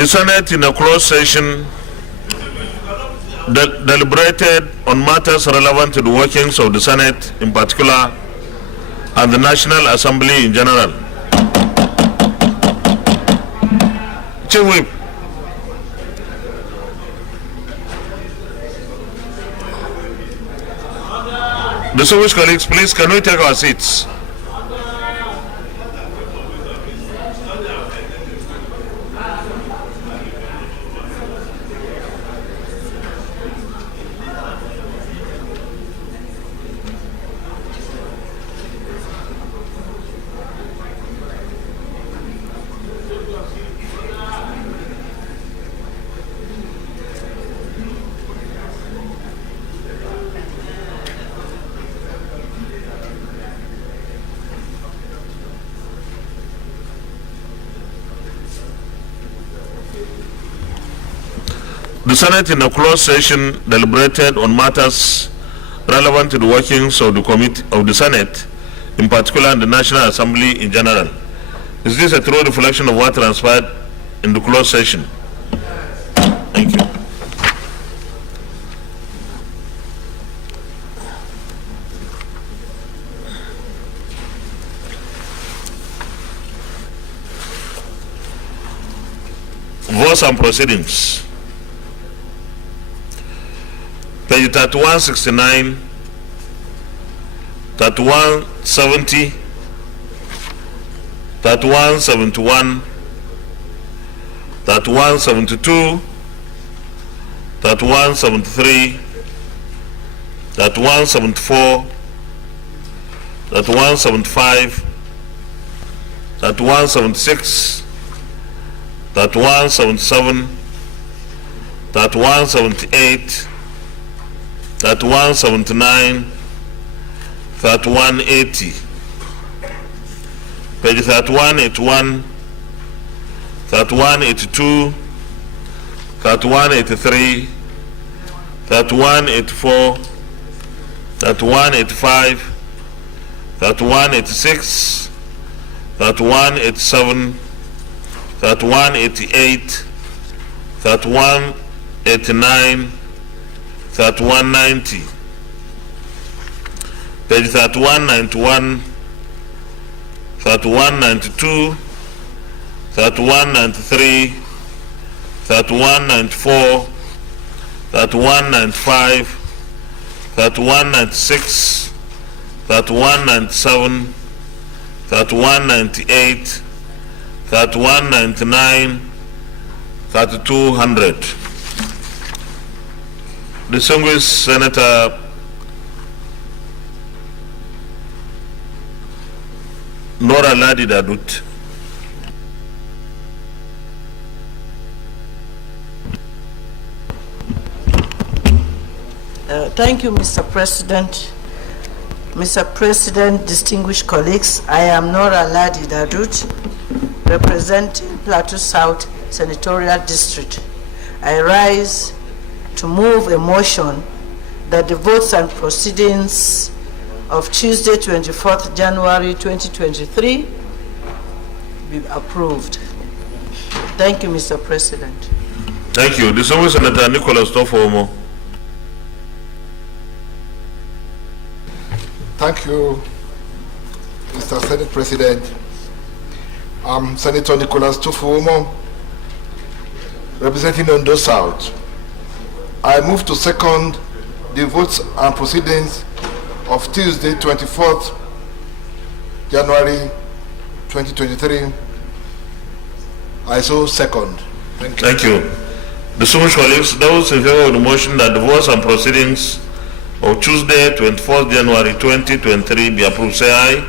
The Senate, in a closed session, deliberated on matters relevant to the workings of the Senate in particular and the National Assembly in general. Chief Whip. Distinguished colleagues, please, can we take our seats? The Senate, in a closed session, deliberated on matters relevant to the workings of the committee of the Senate, in particular and the National Assembly in general. Is this a true reflection of what transpired in the closed session? Thank you. Votes and proceedings. Page 3169, 3170, 3171, 3172, 3173, 3174, 3175, 3176, 3177, 3178, 3179, 3180, page 3181, 3182, 3183, 3184, 3185, 3186, 3187, 3188, 3189, 3190, page 3191, 3192, 3193, 3194, 3195, 3196, 3197, 3198, 3199, 3200. Distinguished Senator Nora Ladi Dadut. Thank you, Mr. President. Mr. President, distinguished colleagues, I am Nora Ladi Dadut, representing Plateau South Senatorial District. I rise to move a motion that the votes and proceedings of Tuesday, 24th January 2023 be approved. Thank you, Mr. President. Thank you. Distinguished Senator Nicholas Tofomo. Thank you, Mr. Senate President. I'm Senator Nicholas Tofomo, representing Ondo South. I move to second the votes and proceedings of Tuesday, 24th January 2023. I so second. Thank you. Thank you. Distinguished colleagues, those in favor of the motion that the votes and proceedings of Tuesday, 24th January 2023 be approved, say aye.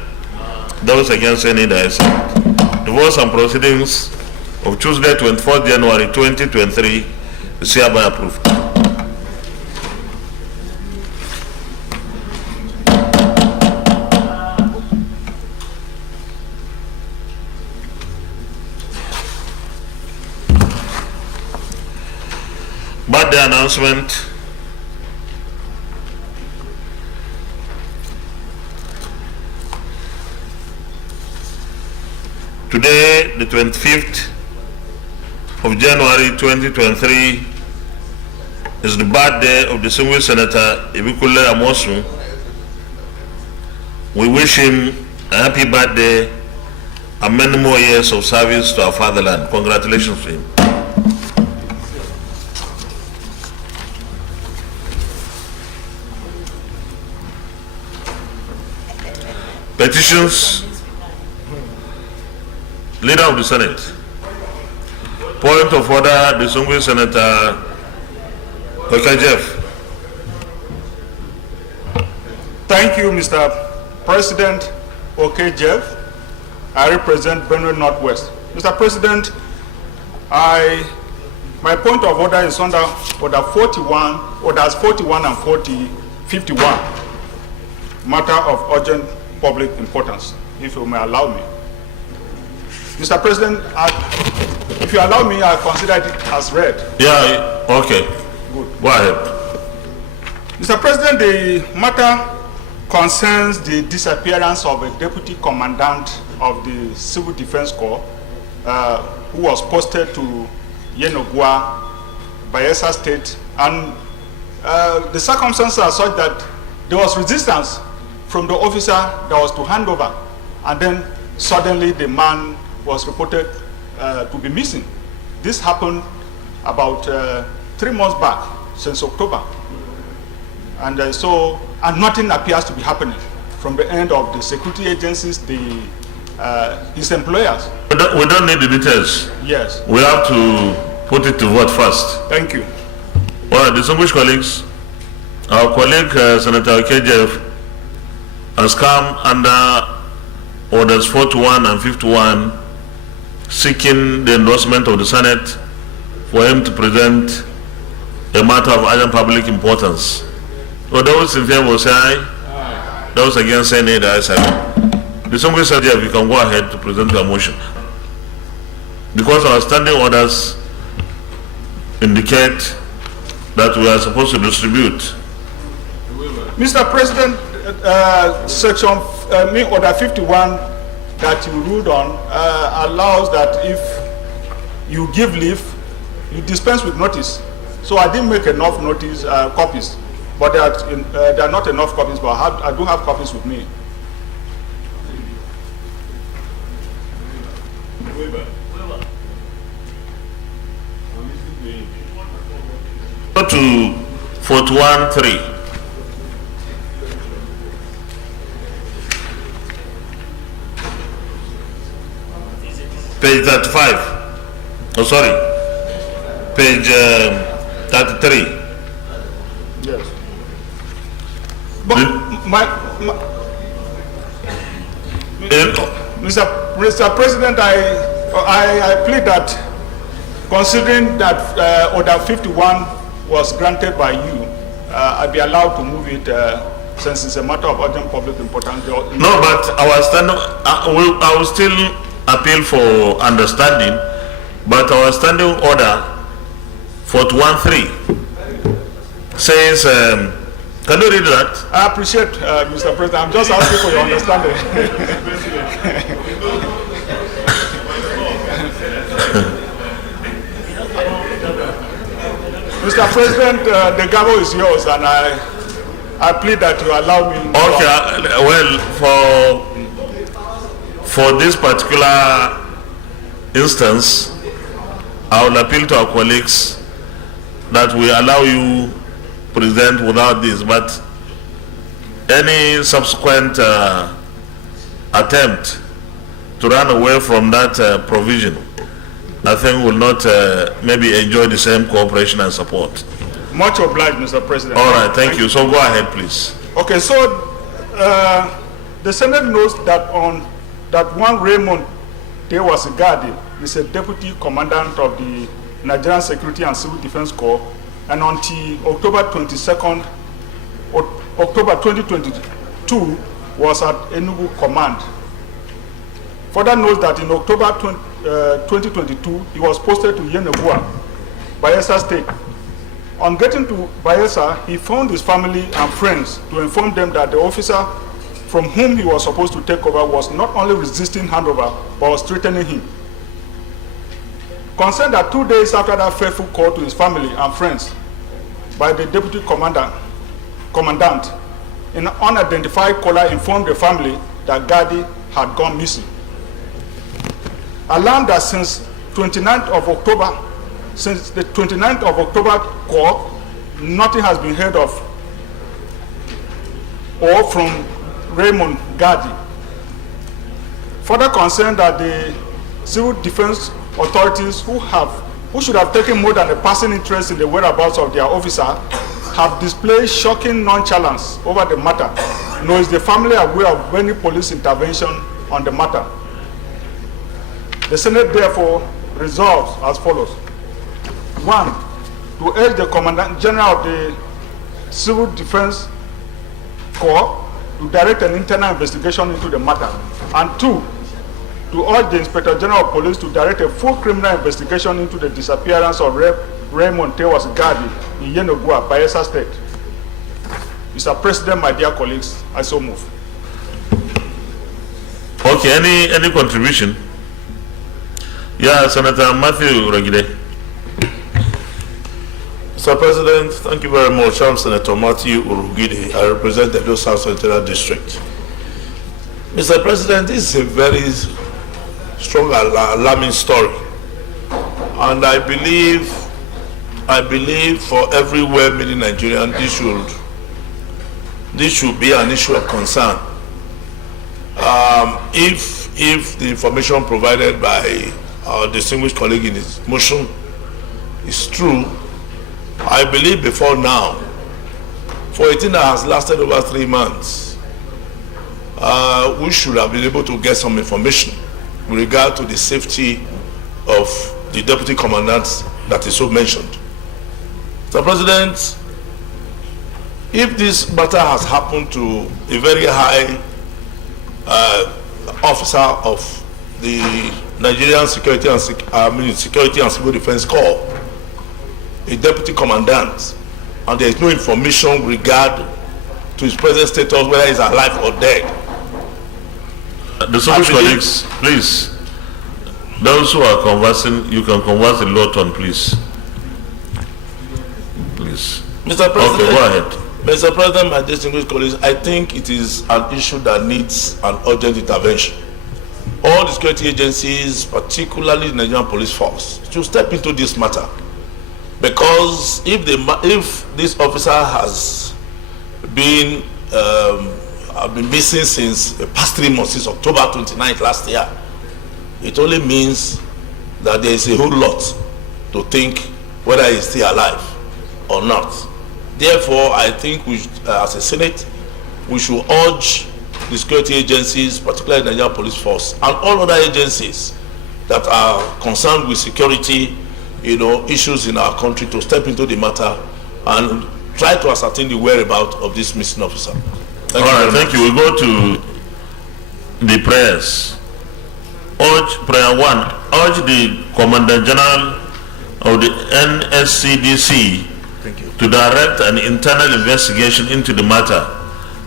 Those against, say nay. The votes and proceedings of Tuesday, 24th January 2023 is hereby approved. Birthday announcement. Today, the 25th of January 2023 is the birthday of distinguished Senator Ibikule Amosun. We wish him a happy birthday and many more years of service to our fatherland. Congratulations to him. Petitions. Leader of the Senate. Point of order, distinguished Senator Jeff. Thank you, Mr. President Jeff. I represent Benue Northwest. Mr. President, my point of order is under order 41, orders 41 and 51, matter of urgent public importance, if you may allow me. Mr. President, if you allow me, I consider it as read. Yeah, okay. Good. Go ahead. Mr. President, the matter concerns the disappearance of a deputy commandant of the Civil Defense Corps who was posted to Yenogua, Bayelsa State, and the circumstances are such that there was resistance from the officer that was to hand over, and then suddenly the man was reported to be missing. This happened about 3 months back, since October. And and nothing appears to be happening from the end of the security agencies, his employers. We don't need the details. Yes. We have to put it to vote first. Thank you. Well, distinguished colleagues, our colleague Senator Jeff has come under orders 41 and 51 seeking the endorsement of the Senate for him to present a matter of urgent public importance. So those in favor say aye. Those against say nay. The ayes have it. Distinguished Senator, you can go ahead to present your motion. Because our standing orders indicate that we are supposed to distribute. Mr. President, section order 51 that you ruled on allows that if you give leave, you dispense with notice. So I didn't make enough notice copies, but there are not enough copies, but I do have copies with me. Go to 41.3. Page 35. Oh, sorry. Page 33. Yes. But Mr. President, I plead that considering that order 51 was granted by you, I'd be allowed to move it since it's a matter of urgent public importance. No, but our standing, I will still appeal for understanding, but our standing order 41.3 says, can you read that? I appreciate, Mr. President. I'm just asking for your understanding. Mr. President, the gavel is yours, and I plead that you allow me. Okay, well, for this particular instance, I will appeal to our colleagues that we allow you present without this, but any subsequent attempt to run away from that provision, I think will not maybe enjoy the same cooperation and support. Much obliged, Mr. President. All right, thank you. So go ahead, please. Okay, so the Senate knows that one Raymond Tewasigadi is a deputy commandant of the Nigerian Security and Civil Defense Corps, and until October 22nd, October 2022, was at Enugu Command. Further notes that in October 2022, he was posted to Yenogua, Bayelsa State. On getting to Bayelsa, he found his family and friends to inform them that the officer from whom he was supposed to take over was not only resisting handover, but was threatening him. concerned that 2 days after that fateful call to his family and friends by the deputy commandant, an unidentified caller informed the family that Gadi had gone missing. Alarmed that since the 29th of October call, nothing has been heard of or from Raymond Gadi. Further concerned that the civil defense authorities who should have taken more than a passing interest in the whereabouts of their officer have displayed shocking nonchalance over the matter, nor is the family aware of any police intervention on the matter. The Senate therefore resolves as follows. 1, to urge the Commandant General of the Civil Defense Corps to direct an internal investigation into the matter. And 2, to urge the Inspector General of Police to direct a full criminal investigation into the disappearance of Raymond Tewas Gadi in Yenogua, Bayelsa State. Mr. President, my dear colleagues, I so move. Okay, any contribution? Yeah, Senator Matthew Rogide. Mr. President, thank you very much. I'm Senator Matthew Urugide. I represent the Edo South Central District. Mr. President, this is a very strong, alarming story. And I believe for every well-meaning Nigerian, this should be an issue of concern. If the information provided by our distinguished colleague in his motion is true, I believe before now, for a thing that has lasted over 3 months, we should have been able to get some information with regard to the safety of the deputy commandant that is so mentioned. Mr. President, if this matter has happened to a very high officer of the Nigerian Security and Civil Defense Corps, a deputy commandant, and there is no information with regard to his present status, whether he's alive or dead. Distinguished colleagues, please, those who are conversing, you can converse in low tone, please. Please. Mr. President, okay, go ahead. Mr. President, my distinguished colleagues, I think it is an issue that needs an urgent intervention. All the security agencies, particularly the Nigerian Police Force, should step into this matter. Because if this officer has been missing since the past 3 months, since October 29th last year, it only means that there is a whole lot to think whether he is still alive or not. Therefore, I think we, as a Senate, we should urge the security agencies, particularly the Nigerian Police Force, and all other agencies that are concerned with security, issues in our country, to step into the matter and try to ascertain the whereabouts of this missing officer. All right, thank you. We'll go to the prayers. Prayer 1, urge the Commandant General of the NSCDC to direct an internal investigation into the matter.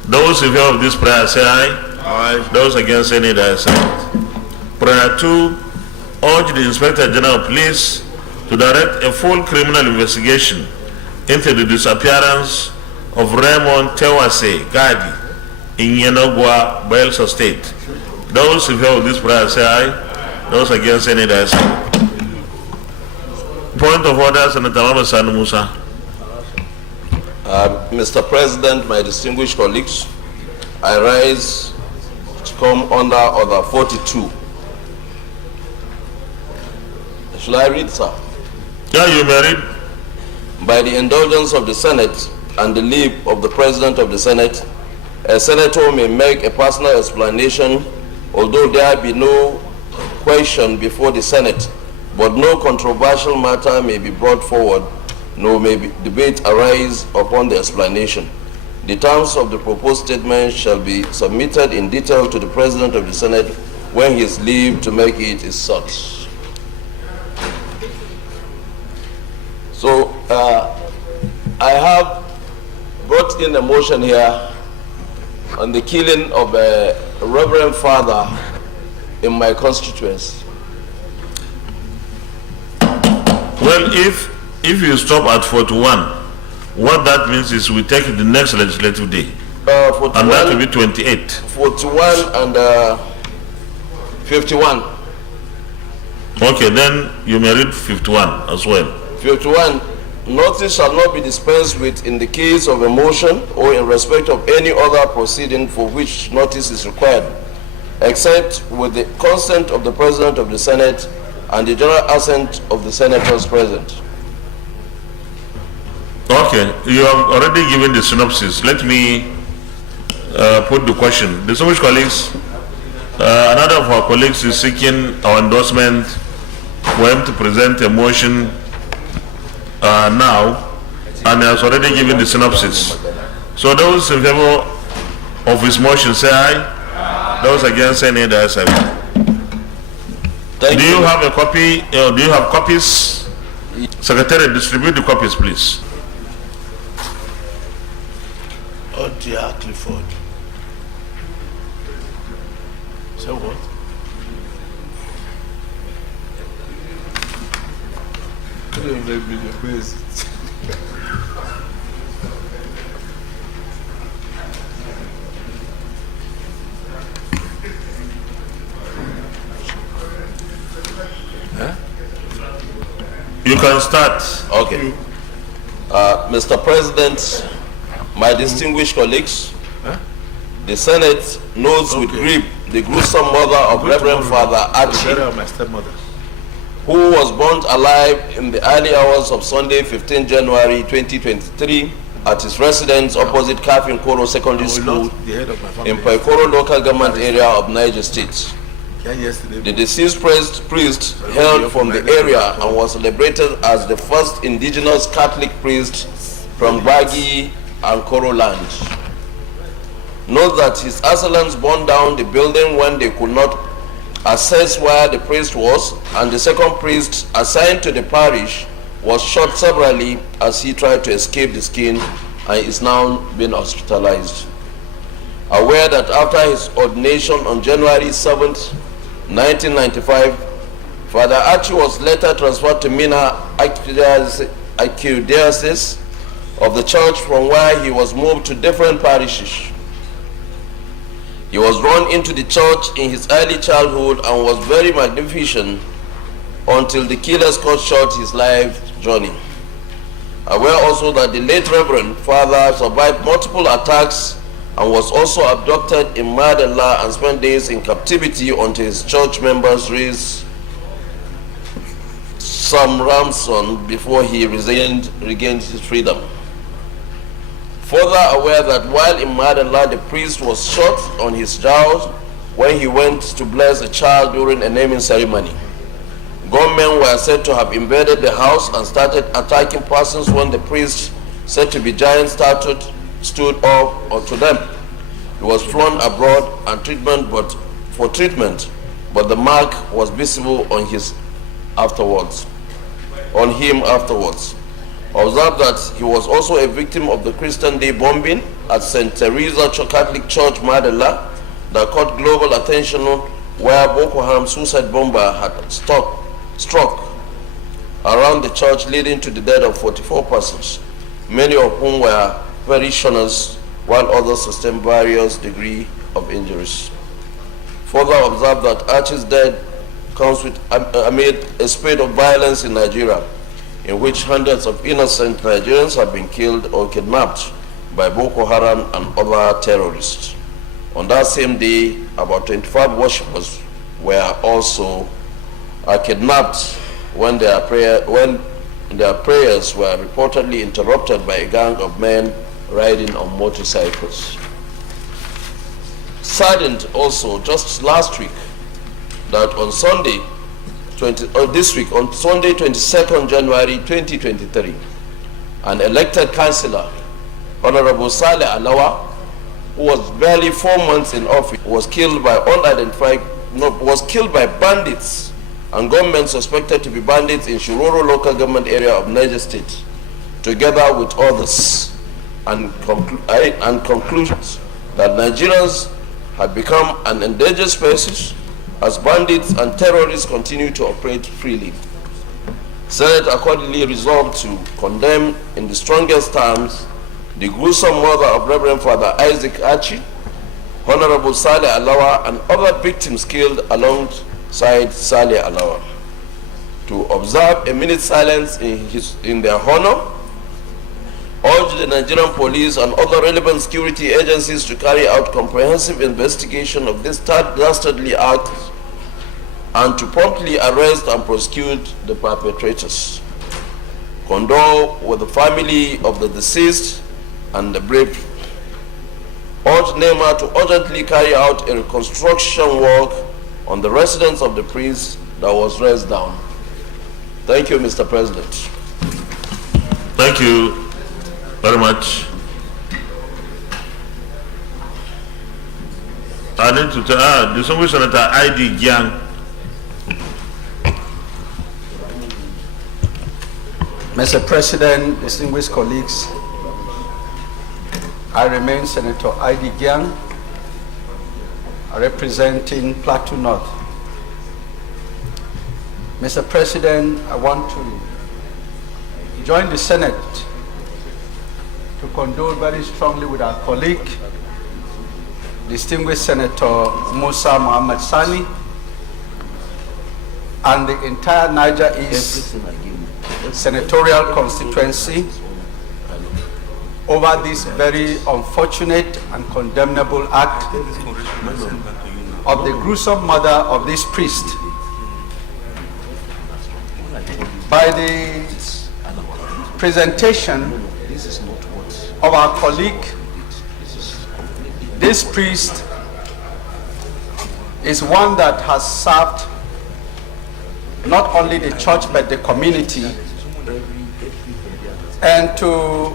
Those in favor of this prayer say aye. Aye. Those against any that say aye. Prayer 2, urge the Inspector General of Police to direct a full criminal investigation into the disappearance of Raymond Tewase Gadi in Yenogua, Bayelsa State. Those in favor of this prayer say aye. Those against any that say aye. Point of order, Senator Mohammed Sani Musa. Mr. President, my distinguished colleagues, I rise to come under Order 42. Shall I read, sir? Yeah, you may read. By the indulgence of the Senate and the leave of the President of the Senate, a senator may make a personal explanation, although there be no question before the Senate, but no controversial matter may be brought forward, nor may debate arise upon the explanation. The terms of the proposed statement shall be submitted in detail to the President of the Senate when his leave to make it is sought. So I have brought in a motion here on the killing of a Reverend Father in my constituency. Well, if you stop at 41, what that means is we take the next legislative day, 41, and that will be 28. 41 and 51. Okay, then you may read 51 as well. 51. Notice shall not be dispensed with in the case of a motion or in respect of any other proceeding for which notice is required, except with the consent of the President of the Senate and the general assent of the senators present. Okay, you have already given the synopsis. Let me put the question. Distinguished colleagues, another of our colleagues is seeking our endorsement for him to present a motion now, and he has already given the synopsis. So those in favor of his motion say aye. Those against say nay. The ayes have it. Thank Do you have a copy? Do you have copies? Secretary, distribute the copies, please. Oh dear, Clifford. So what? You make me crazy. You can start. Okay. Mr. President, my distinguished colleagues, the Senate knows with grief the gruesome murder of Reverend Father Archie, My stepmother. who was burnt alive in the early hours of Sunday, 15 January 2023 at his residence opposite Kafin Koro Secondary School The head of my family. in Paikoro local government area of Niger State. Yesterday. The deceased priest hailed from the area and was celebrated as the first indigenous Catholic priest from Bagi and Koro land. Note that his assailants burned down the building when they could not assess where the priest was, and the second priest assigned to the parish was shot severally as he tried to escape the skin and is now being hospitalized. Aware that after his ordination on January 7th, 1995, Father Archie was later transferred to Mina Archdiocese of the church, from where he was moved to different parishes. He was drawn into the church in his early childhood and was very magnificent until the killers cut short his life journey. Aware also that the late Reverend Father survived multiple attacks and was also abducted in Madela and spent days in captivity until his church members raised some ransom before he regained his freedom. Further aware that while in Madela, the priest was shot on his jaws when he went to bless a child during a naming ceremony. Gunmen were said to have invaded the house and started attacking persons when the priest, said to be giant statued, stood up onto them. He was flown abroad and for treatment, but the mark was visible on him afterwards. Observe that he was also a victim of the Christian Day bombing at St. Teresa Catholic Church, Madela, that caught global attention, where Boko Haram suicide bomber had struck around the church, leading to the death of 44 persons, many of whom were parishioners, while others sustained various degrees of injuries. Further observe that Archie's death comes amid a spate of violence in Nigeria, in which hundreds of innocent Nigerians have been killed or kidnapped by Boko Haram and other terrorists. On that same day, about 25 worshippers were also kidnapped when their prayers were reportedly interrupted by a gang of men riding on motorcycles. Saddened also just last week that on Sunday, on Sunday 22nd January 2023, an elected councillor, Honorable Saleh Alawa, who was barely 4 months in office, was killed by bandits and gunmen suspected to be bandits in Shiroro local government area of Niger State, together with others, and conclusions that Nigerians had become an endangered species as bandits and terrorists continue to operate freely. Senate accordingly resolved to condemn in the strongest terms the gruesome murder of Reverend Father Isaac Achi, Honorable Saleh Alawa, and other victims killed alongside Saleh Alawa. To observe a minute's silence in their honor, urge the Nigerian police and other relevant security agencies to carry out comprehensive investigation of this dastardly act and to promptly arrest and prosecute the perpetrators. Condole with the family of the deceased and the bereaved. Urge NEMA to urgently carry out a reconstruction work on the residence of the priest that was razed down. Thank you, Mr. President. Thank you very much. I need to tell distinguished Senator ID Gyang. Mr. President, distinguished colleagues, I remain Senator ID Gyang, representing Plateau North. Mr. President, I want to join the Senate to condole very strongly with our colleague, distinguished Senator Musa Muhammad Sani, and the entire Niger East senatorial constituency over this very unfortunate and condemnable act of the gruesome murder of this priest. By the presentation of our colleague, this priest is one that has served not only the church but the community. And to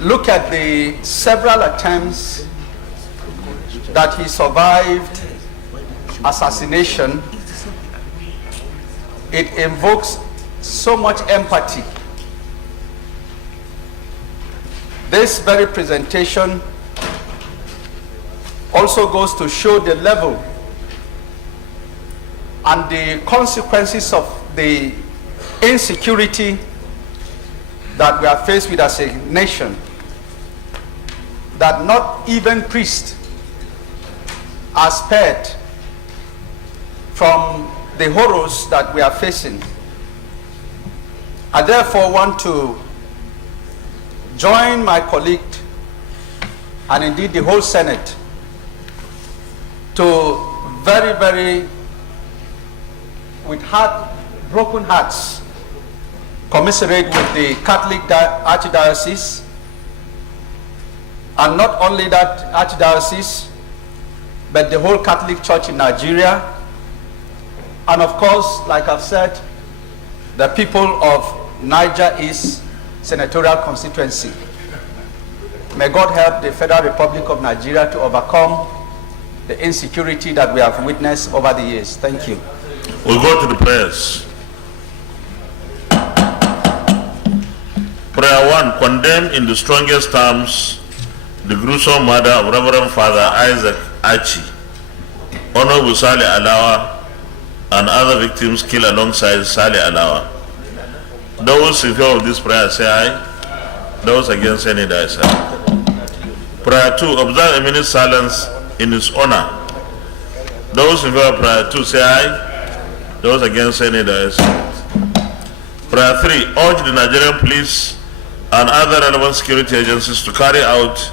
look at the several attempts that he survived assassination, it invokes so much empathy. This very presentation also goes to show the level and the consequences of the insecurity that we are faced with as a nation, that not even priests are spared from the horrors that we are facing. I therefore want to join my colleague and indeed the whole Senate to very, with broken hearts, commiserate with the Catholic Archdiocese, and not only that Archdiocese, but the whole Catholic Church in Nigeria, and of course, like I've said, the people of Niger East senatorial constituency. May God help the Federal Republic of Nigeria to overcome the insecurity that we have witnessed over the years. Thank you. We'll go to the prayers. Prayer 1, condemn in the strongest terms the gruesome murder of Reverend Father Isaac Achi, Honorable Saleh Alawa, and other victims killed alongside Saleh Alawa. Those in favor of this prayer say aye. Those against any say aye. Prayer 2, observe a minute's silence in his honor. Those in favor of prayer 2 say aye. Those against any say aye. Prayer 3, urge the Nigerian police and other relevant security agencies to carry out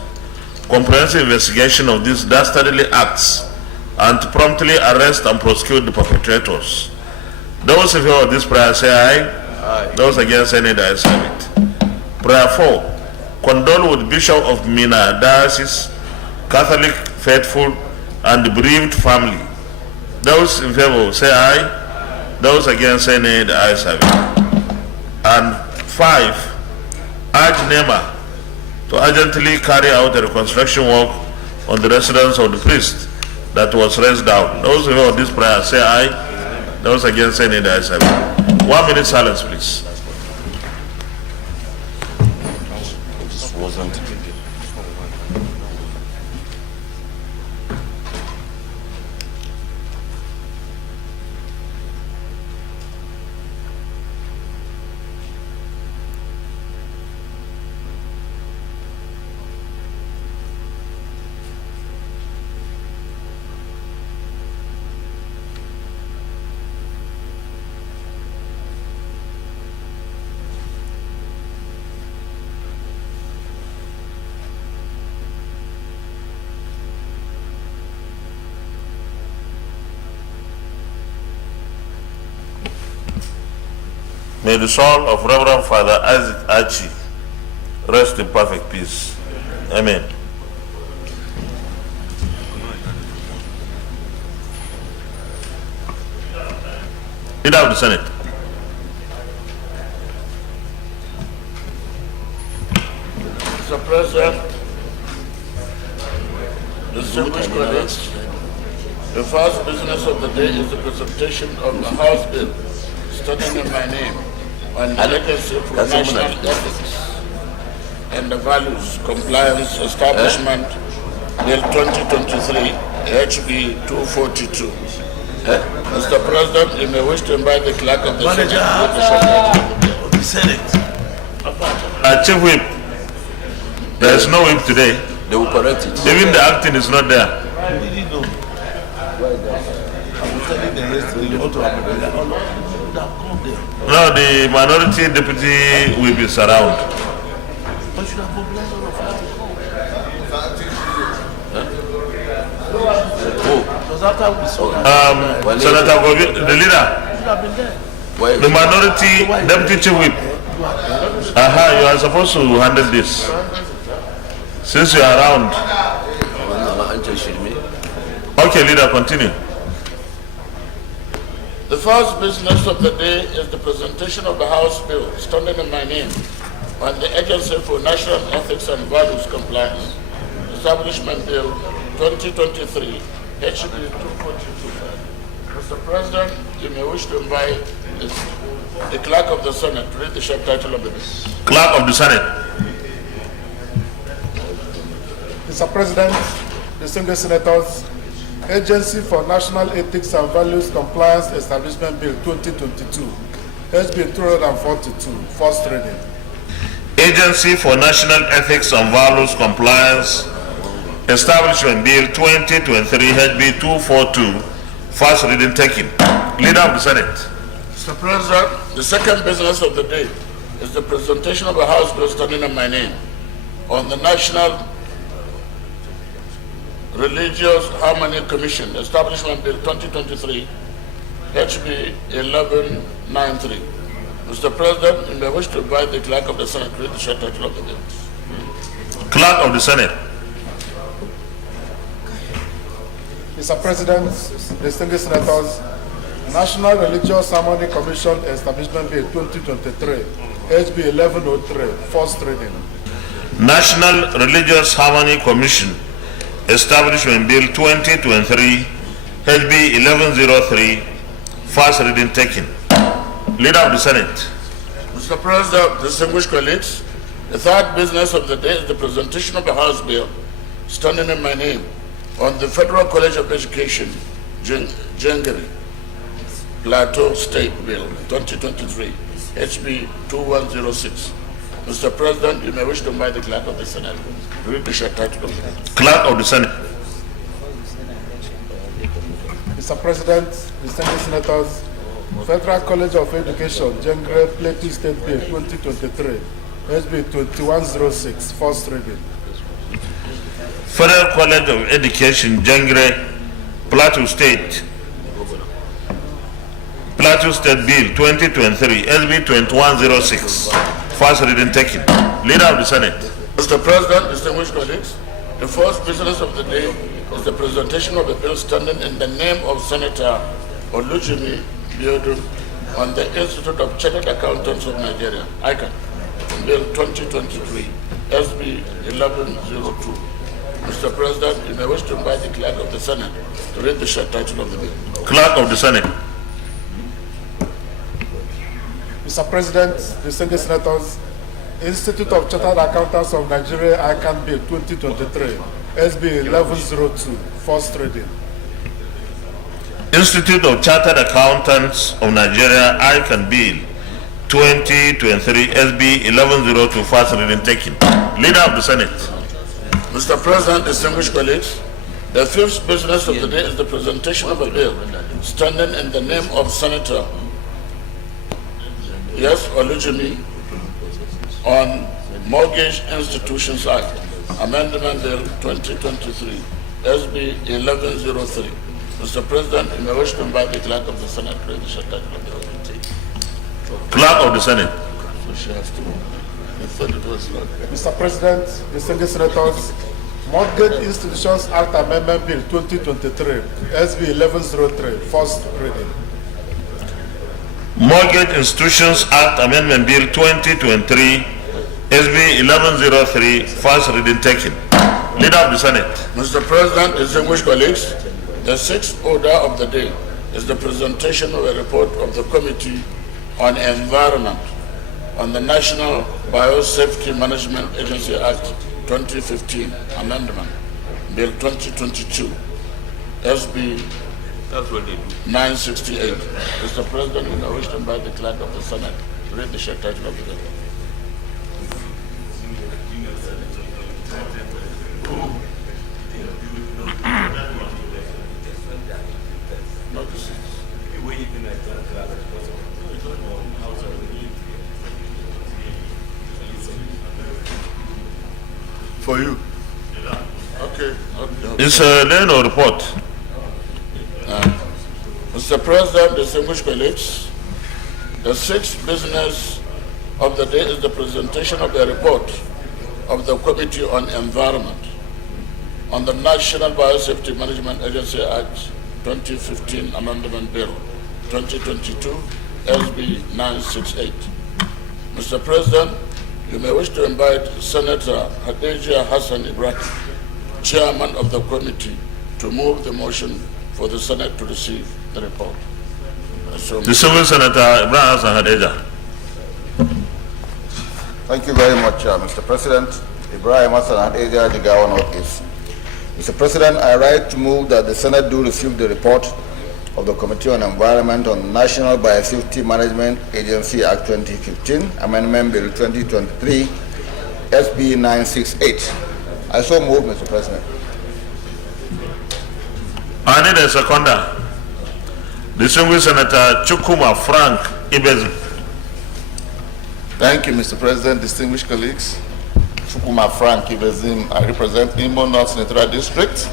comprehensive investigation of these dastardly acts and to promptly arrest and prosecute the perpetrators. Those in favor of this prayer say aye. Aye. Those against any say it. Prayer 4, condole with Bishop of Mina Diocese, Catholic faithful, and the bereaved family. Those in favor say aye. Those against any say it. And 5, urge NEMA to urgently carry out a reconstruction work on the residence of the priest that was razed down. Those who heard this prayer say aye. Those against say nay. 1 minute silence, please. This wasn't. May the soul of Reverend Father Isaac Archie rest in perfect peace. Amen. Leader of the Senate. Mr. President, distinguished colleagues, the first business of the day is the presentation of the House bill standing in my name on the legacy for national ethics and the values compliance establishment bill 2023 HB 242. Mr. President, you may wish to invite the clerk of the Senate. Chief Whip, there is no whip today. They will correct it. Even the acting is not there. No, the minority deputy will be around. Senator Gobi, the leader, the minority deputy chief whip. You are supposed to handle this. Since you are around. Okay, leader, continue. The first business of the day is the presentation of the House bill standing in my name on the Agency for National Ethics and Values Compliance Establishment Bill 2023 HB 242. Mr. President, you may wish to invite the Clerk of the Senate to read the short title of the bill. Clerk of the Senate. Mr. President, distinguished senators, Agency for National Ethics and Values Compliance Establishment Bill 2022, HB 242, first reading. Agency for National Ethics and Values Compliance Establishment Bill 2023 HB 242, first reading taken. Leader of the Senate. Mr. President, the second business of the day is the presentation of a House bill standing in my name on the National Religious Harmony Commission Establishment Bill 2023 HB 1193. Mr. President, you may wish to invite the Clerk of the Senate to read the short title of the bill. Clerk of the Senate. Mr. President, distinguished senators, National Religious Harmony Commission Establishment Bill 2023, HB 1103, first reading. National Religious Harmony Commission Establishment Bill 2023 HB 1103, first reading taken. Leader of the Senate. Mr. President, distinguished colleagues, the third business of the day is the presentation of the House bill standing in my name on the Federal College of Education, Jengari, Plateau State Bill 2023, HB 2106. Mr. President, you may wish to invite the Clerk of the Senate to read the short title of the bill. Clerk of the Senate. Mr. President, distinguished senators, Federal College of Education, Jengre, Plateau State Bill 2023, HB 2106, first reading. Federal College of Education, Jengre, Plateau State Bill 2023, HB 2106, first reading taken. Leader of the Senate. Mr. President, distinguished colleagues, the first business of the day is the presentation of a bill standing in the name of Senator Olujimi Biodun on the Institute of Chartered Accountants of Nigeria, ICAN, Bill 2023, SB 1102. Mr. President, you may wish to invite the Clerk of the Senate to read the short title of the bill. Clerk of the Senate. Mr. President, distinguished senators, Institute of Chartered Accountants of Nigeria, ICAN Bill 2023, SB 1102, first reading. Institute of Chartered Accountants of Nigeria, ICAN Bill 2023, SB 1102, first reading taken. Leader of the Senate. Mr. President, distinguished colleagues, the fifth business of the day is the presentation of a bill standing in the name of Senator Olujimi on Mortgage Institutions Act, Amendment Bill 2023, SB 1103. Mr. President, you may wish to invite the Clerk of the Senate to read the short title of the bill. Clerk of the Senate. So she has to. Mr. President, distinguished senators, Mortgage Institutions Act Amendment Bill 2023, SB 1103, first reading. Mortgage Institutions Act Amendment Bill 2023, SB 1103, first reading taken. Leader of the Senate. Mr. President, distinguished colleagues, the sixth order of the day is the presentation of a report of the Committee on Environment on the National Biosafety Management Agency Act 2015 Amendment, Bill 2022, SB 968. Mr. President, I wish to invite the clerk of the Senate to read the short title of the bill. For you. Okay. It's a Leno report. Mr. President, distinguished colleagues, the sixth business of the day is the presentation of the report of the Committee on Environment on the National Biosafety Management Agency Act 2015 Amendment Bill 2022, SB 968. Mr. President, you may wish to invite Senator Hadejia Hassan Ibrahim, Chairman of the committee, to move the motion for the Senate to receive the report. Distinguished Senator Ibrahim Hassan Hadejia. Thank you very much, Mr. President. Ibrahim Hassan Hadejia, Jigawa Northeast. Mr. President, I write to move that the Senate do receive the report of the Committee on Environment on the National Biosafety Management Agency Act 2015, Amendment Bill 2023, SB 968. I so move, Mr. President. I need a seconder. Distinguished Senator Chukuma Frank Ibezim. Thank you, Mr. President, distinguished colleagues. Chukuma Frank Ibezim, I represent Imo North Senatorial District.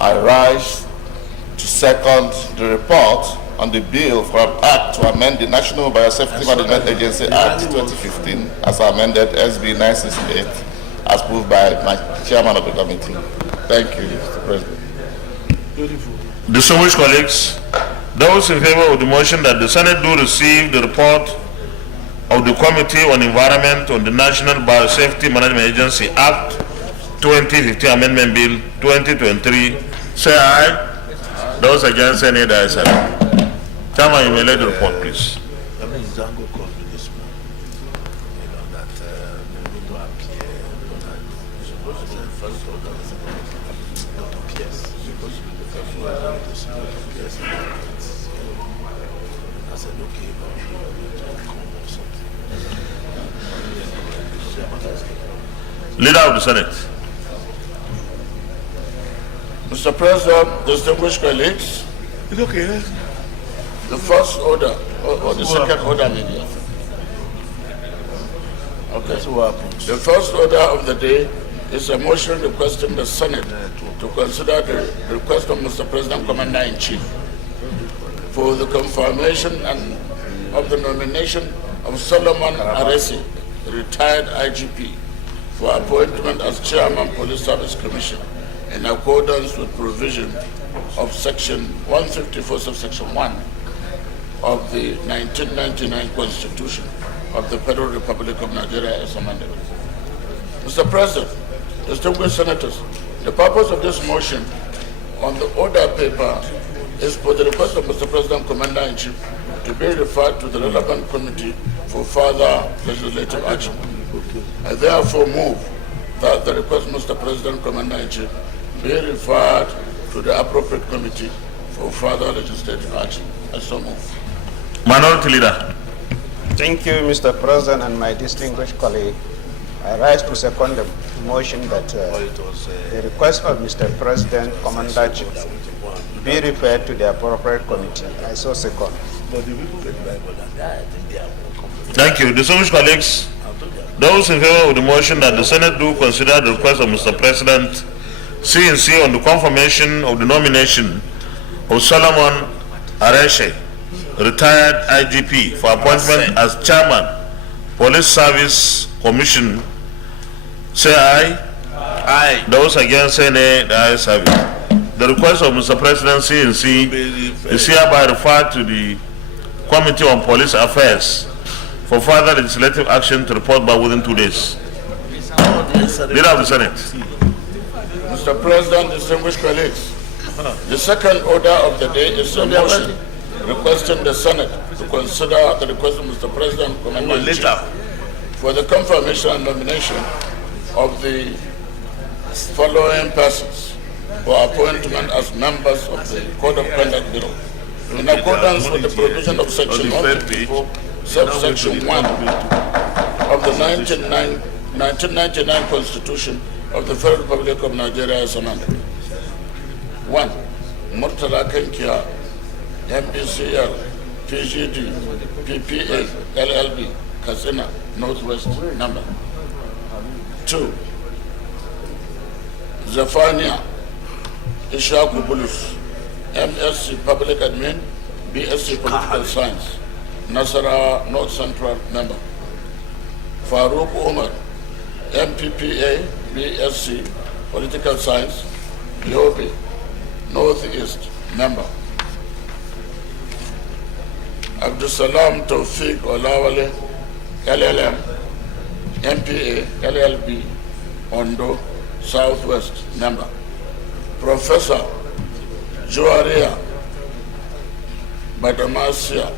I rise to second the report on the bill for an act to amend the National Biosafety Management Agency Act 2015 as amended SB 968 as moved by my chairman of the committee. Thank you, Mr. President. Distinguished colleagues, those in favor of the motion that the Senate do receive the report of the Committee on Environment on the National Biosafety Management Agency Act 2015 Amendment Bill 2023, say aye. Those against, say nay. The ayes have it. Chairman, you may lead the report, please. Leader of the Senate. Mr. President, distinguished colleagues, It's okay. the first order, or the second order maybe. Okay. The first order of the day is a motion requesting the Senate to consider the request of Mr. President Commander-in-Chief for the confirmation and of the nomination of Solomon Aresi, retired IGP, for appointment as Chairman Police Service Commission in accordance with provision of Section 154, subsection 1 of the 1999 Constitution of the Federal Republic of Nigeria as amended. Mr. President, distinguished senators, the purpose of this motion on the order paper is for the request of Mr. President Commander-in-Chief to be referred to the relevant committee for further legislative action. I therefore move that the request, Mr. President Commander-in-Chief, be referred to the appropriate committee for further legislative action. I so move. Minority Leader. Thank you, Mr. President, and my distinguished colleague. I rise to second the motion that the request of Mr. President Commander-in-Chief be referred to the appropriate committee. I so second. Thank you. Distinguished colleagues, those in favor of the motion that the Senate do consider the request of Mr. President C on the confirmation of the nomination of Solomon Aresi retired IGP for appointment as chairman, Police Service Commission, say aye. Aye. Those against say nay, the ayes have it. The request of Mr. President CNC is hereby referred to the Committee on Police Affairs for further legislative action to report by within 2 days. Leader of the Senate. Mr. President, distinguished colleagues, the second order of the day is a motion requesting the Senate to consider the request of Mr. President Commander-in-Chief for the confirmation and nomination of the following persons for appointment as members of the Code of Conduct Bureau in accordance with the provision of Section 154, subsection 1 of the 1999 Constitution of the Federal Republic of Nigeria as amended. 1. Murtala Kankia, MPCL, PGD, PPA, LLB, Katsina, Northwest, number. 2. Zephania Ishaku Bulus, MSc Public Admin, BSc Political Science, Nasarawa North Central member. Farouk Umar, MPPA, BSc Political Science, Yobe, Northeast member. Abdusalam Tawfiq Olawale, LLM, MPA, LLB, Ondo, Southwest member. Professor Joaria Badamasiu,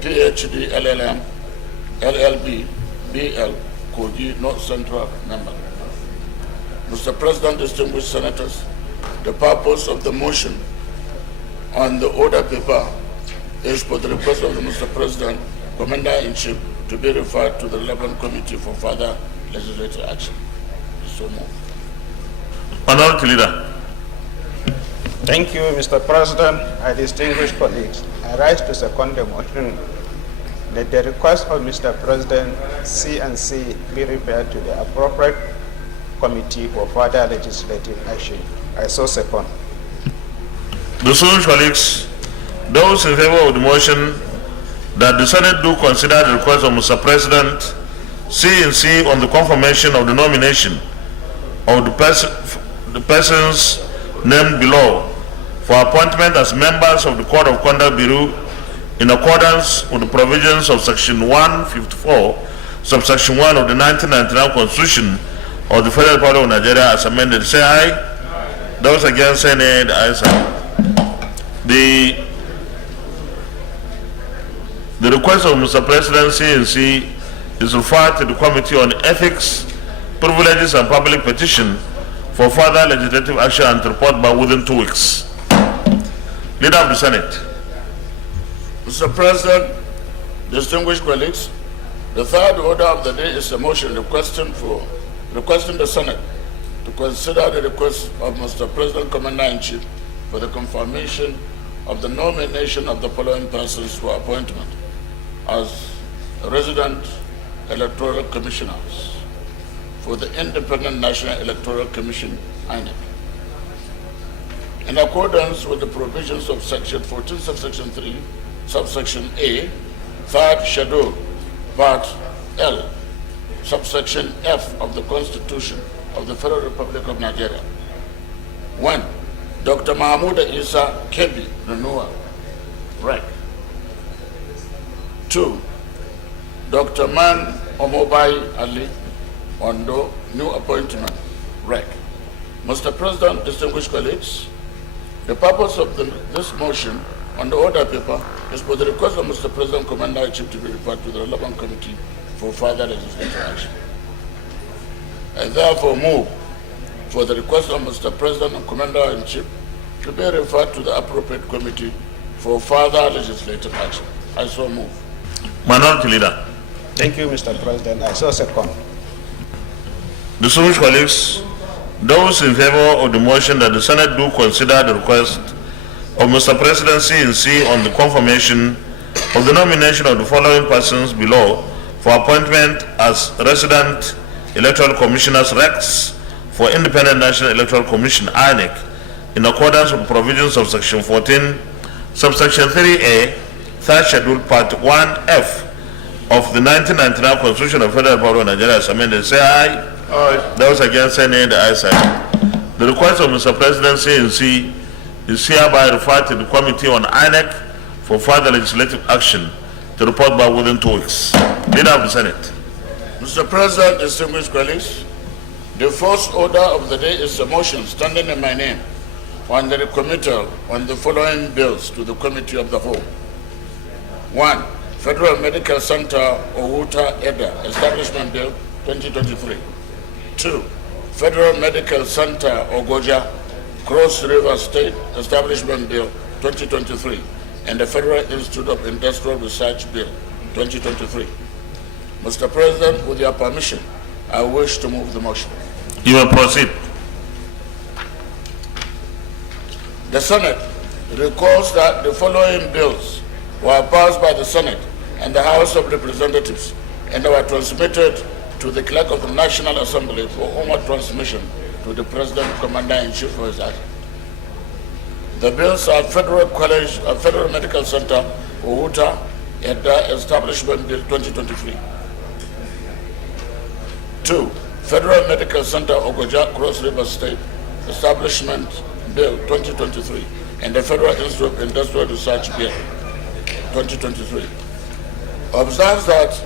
PhD, LLM, LLB, BL, Kogi, North Central member. Mr. President, distinguished senators, the purpose of the motion on the order paper is for the request of the Mr. President, Commander-in-Chief, to be referred to the relevant committee for further legislative action. So moved. Honorable Leader. Thank you, Mr. President. My distinguished colleagues, I rise to second the motion that the request of Mr. President CNC be referred to the appropriate committee for further legislative action. I so second. Distinguished colleagues, those in favor of the motion that the Senate do consider the request of Mr. President CNC on the confirmation of the nomination of the persons named below for appointment as members of the Code of Conduct Bureau in accordance with the provisions of Section 154, subsection 1 of the 1999 Constitution of the Federal Republic of Nigeria as amended, say aye. Those against say nay, the ayes have it. The request of Mr. President CNC is referred to the Committee on Ethics, Privileges and Public Petition for further legislative action and report by within 2 weeks. Leader of the Senate. Mr. President, distinguished colleagues, the third order of the day is a motion requesting the Senate to consider the request of Mr. President Commander-in-Chief for the confirmation of the nomination of the following persons for appointment as resident electoral commissioners for the Independent National Electoral Commission, INEC. In accordance with the provisions of Section 14, subsection 3, subsection A, third schedule, part L, subsection F of the Constitution of the Federal Republic of Nigeria. 1. Dr. Mahmoud Isa Kebi, renewal, REC. 2. Dr. Man Omobai Ali, Ondo, new appointment, REC. Mr. President, distinguished colleagues, the purpose of this motion on the order paper is for the request of Mr. President Commander-in-Chief to be referred to the relevant committee for further legislative action. I therefore move for the request of Mr. President and Commander-in-Chief to be referred to the appropriate committee for further legislative action. I so move. Minority Leader. Thank you, Mr. President. I so second. Distinguished colleagues, those in favor of the motion that the Senate do consider the request of Mr. President CNC on the confirmation of the nomination of the following persons below for appointment as resident electoral commissioners RECs for Independent National Electoral Commission, INEC, in accordance with provisions of Section 14, subsection 3A, third schedule, part 1F of the 1999 Constitution of Federal Republic of Nigeria as amended, say aye. Aye. Those against, say nay. The ayes have it. The request of Mr. President CNC is hereby referred to the Committee on INEC for further legislative action to report back within 2 weeks. Leader of the Senate. Mr. President, distinguished colleagues, the first order of the day is a motion standing in my name on the committal on the following bills to the Committee of the Whole. 1. Federal Medical Center Ohuta Edda Establishment Bill 2023. 2. Federal Medical Center Ogoja Cross River State Establishment Bill 2023 and the Federal Institute of Industrial Research Bill 2023. Mr. President, with your permission, I wish to move the motion. You may proceed. The Senate recalls that the following bills were passed by the Senate and the House of Representatives and were transmitted to the Clerk of the National Assembly for formal transmission to the President, Commander-in-Chief for his act. The bills are Federal Medical Center, Ohuta, Edda Establishment Bill 2023. 2. Federal Medical Center, Ogoja, Cross River State Establishment Bill 2023 and the Federal Institute of Industrial Research Bill 2023. Observes that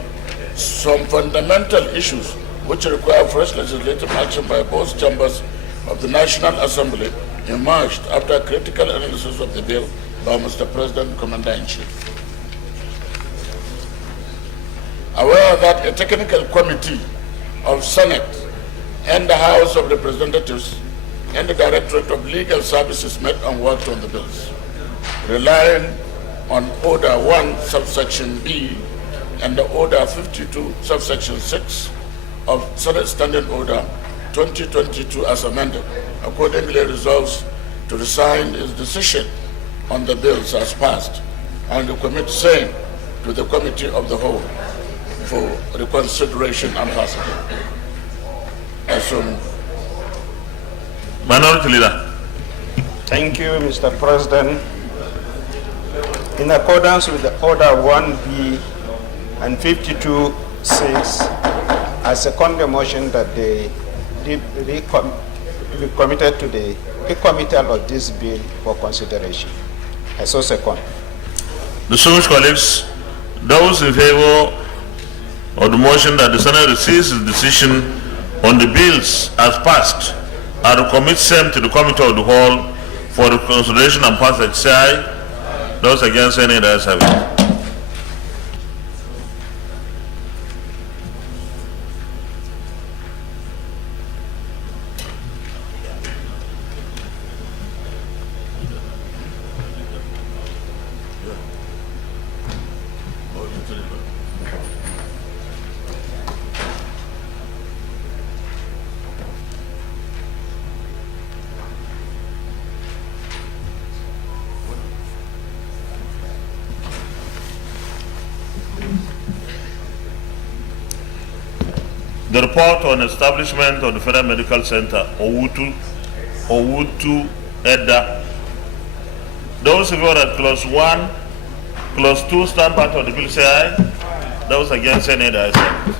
some fundamental issues which require fresh legislative action by both chambers of the National Assembly emerged after critical analysis of the bill by Mr. President, Commander-in-Chief. Aware that a technical committee of Senate and the House of Representatives and the Directorate of Legal Services met and worked on the bills, relying on Order 1, subsection B, and the Order 52, subsection 6 of Senate Standing Order 2022 as amended, accordingly resolves to resign its decision on the bills as passed and to commit same to the Committee of the Whole for reconsideration and passage. Minority Leader. Thank you, Mr. President. In accordance with the Order 1B and 52.6, I second the motion that they be committed to the committal of this bill for consideration. I so second. Distinguished colleagues, those in favor of the motion that the Senate receives its decision on the bills as passed and to commit same to the Committee of the Whole for the consideration and passage, say aye. Those against, any, the ayes have it. The report on establishment of the Federal Medical Center, Ohutu Edda. Those in favor that clause 1, clause 2 stand part of the bill, say aye. Those against, any, the ayes have it.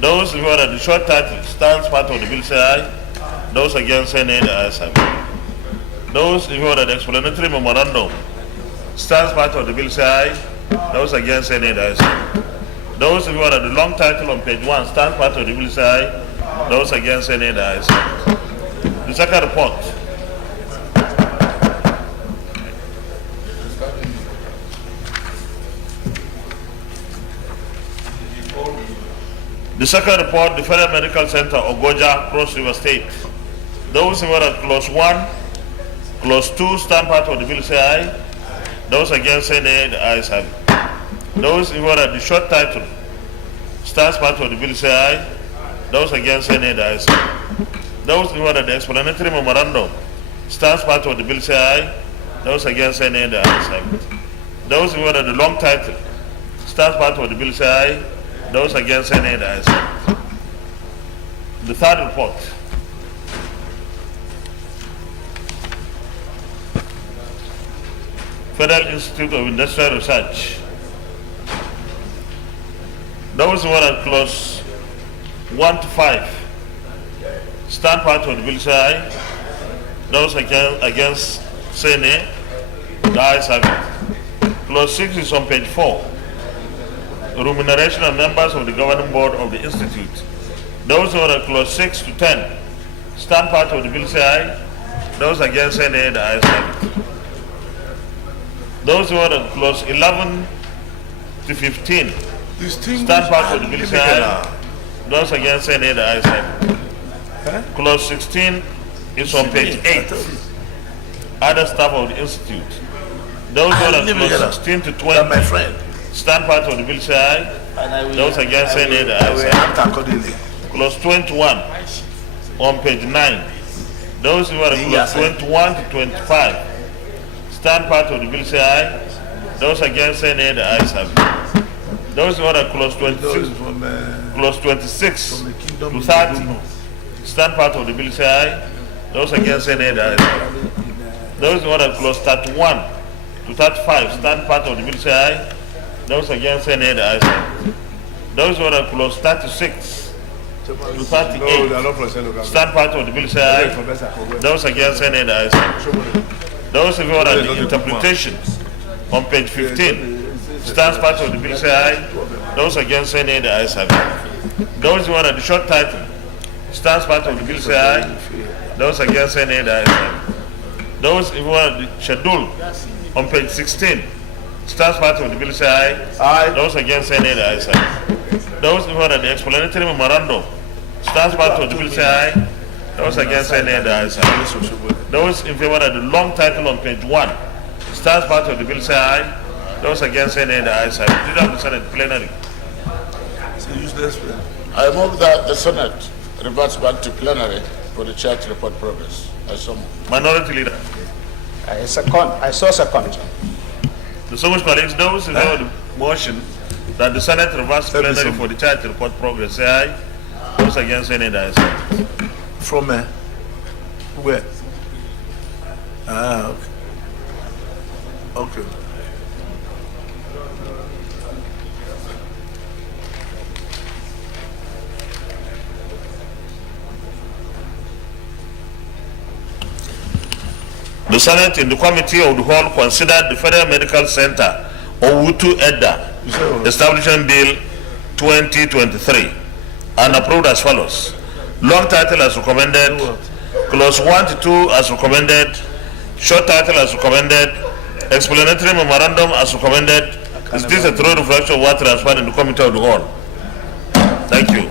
Those in favor that the short title stands part of the bill, say aye. Those against, any, the ayes have it. Those in favor that the explanatory memorandum stands part of the bill, say aye. Those against, any, the ayes have it. Those in favor that the long title on page 1 stand part of the bill, say aye. Those against, any, the ayes have it. The second report. The second report, the Federal Medical Center, Ogoja, Cross River State. Those in favor that clause 1, clause 2 stand part of the bill, say aye. Those against, say nay. The ayes have it. Those in favor that the short title stands part of the bill, say aye. Those against, say nay. The ayes have it. Those in favor that the explanatory memorandum stands part of the bill, say aye. Those against, say nay. The ayes have it. Those in favor that the long title stands part of the bill, say aye. Those against, say nay. The ayes have it. The third report. Federal Institute of Industrial Research. Those who are at clause 1 to 5 stand part of the bill say aye. Those against say nay. The ayes have it. Clause 6 is on page 4. Remuneration of members of the governing board of the institute. Those who are at clause 6 to 10 stand part of the bill say aye. Those against say nay. The ayes have it. Those who are at clause 11 to 15 stand part of the bill say aye. Those against say nay. The ayes have it. Clause 16 is on page 8. Other staff of the institute. Those who are at clause 16 to 20 my friend. stand part of the bill say aye. Those against say nay. The ayes have it. Clause 21 on page 9. Those who are at clause 21 to 25 stand part of the bill say aye. Those against say nay. The ayes have it. Those who are at clause 26 to 30 stand part of the bill say aye. Those against say nay. The ayes have it. Those who are at clause 31 to 35 stand part of the bill say aye. Those against say nay. The ayes have it. Those who are at clause 36 to 38 stand part of the bill say aye. Those against say nay. The ayes have it. Those who are at the interpretation on page 15 stands part of the bill say aye. Those against say nay. The ayes have it. Those who are at the short title stands part of the bill say aye. Those against say nay. The ayes have it. Those who are at the schedule on page 16 stands part of the bill say aye. Those against say nay. The ayes have it. Those who are at the explanatory memorandum stands part of the bill say aye. Those against say nay. The ayes have it. Those in favor of the long title on page 1 stands part of the bill say aye. Those against say nay. The ayes have it. Leader of the Senate plenary. I move that the Senate reverts back to plenary for the chair to report progress. I so move. Minority leader. I so second. Distinguished colleagues, those in favor of the motion that the Senate reverts to plenary for the chair to report progress say aye. Those against say nay. The ayes have it. From where? Okay. Okay. The Senate in the Committee of the Whole considered the Federal Medical Center Owutu Edda Establishment Bill 2023 and approved as follows. Long title as recommended, clause 1 to 2 as recommended, short title as recommended, explanatory memorandum as recommended. Is this a true reflection of what transpired in the Committee of the Whole? Thank you.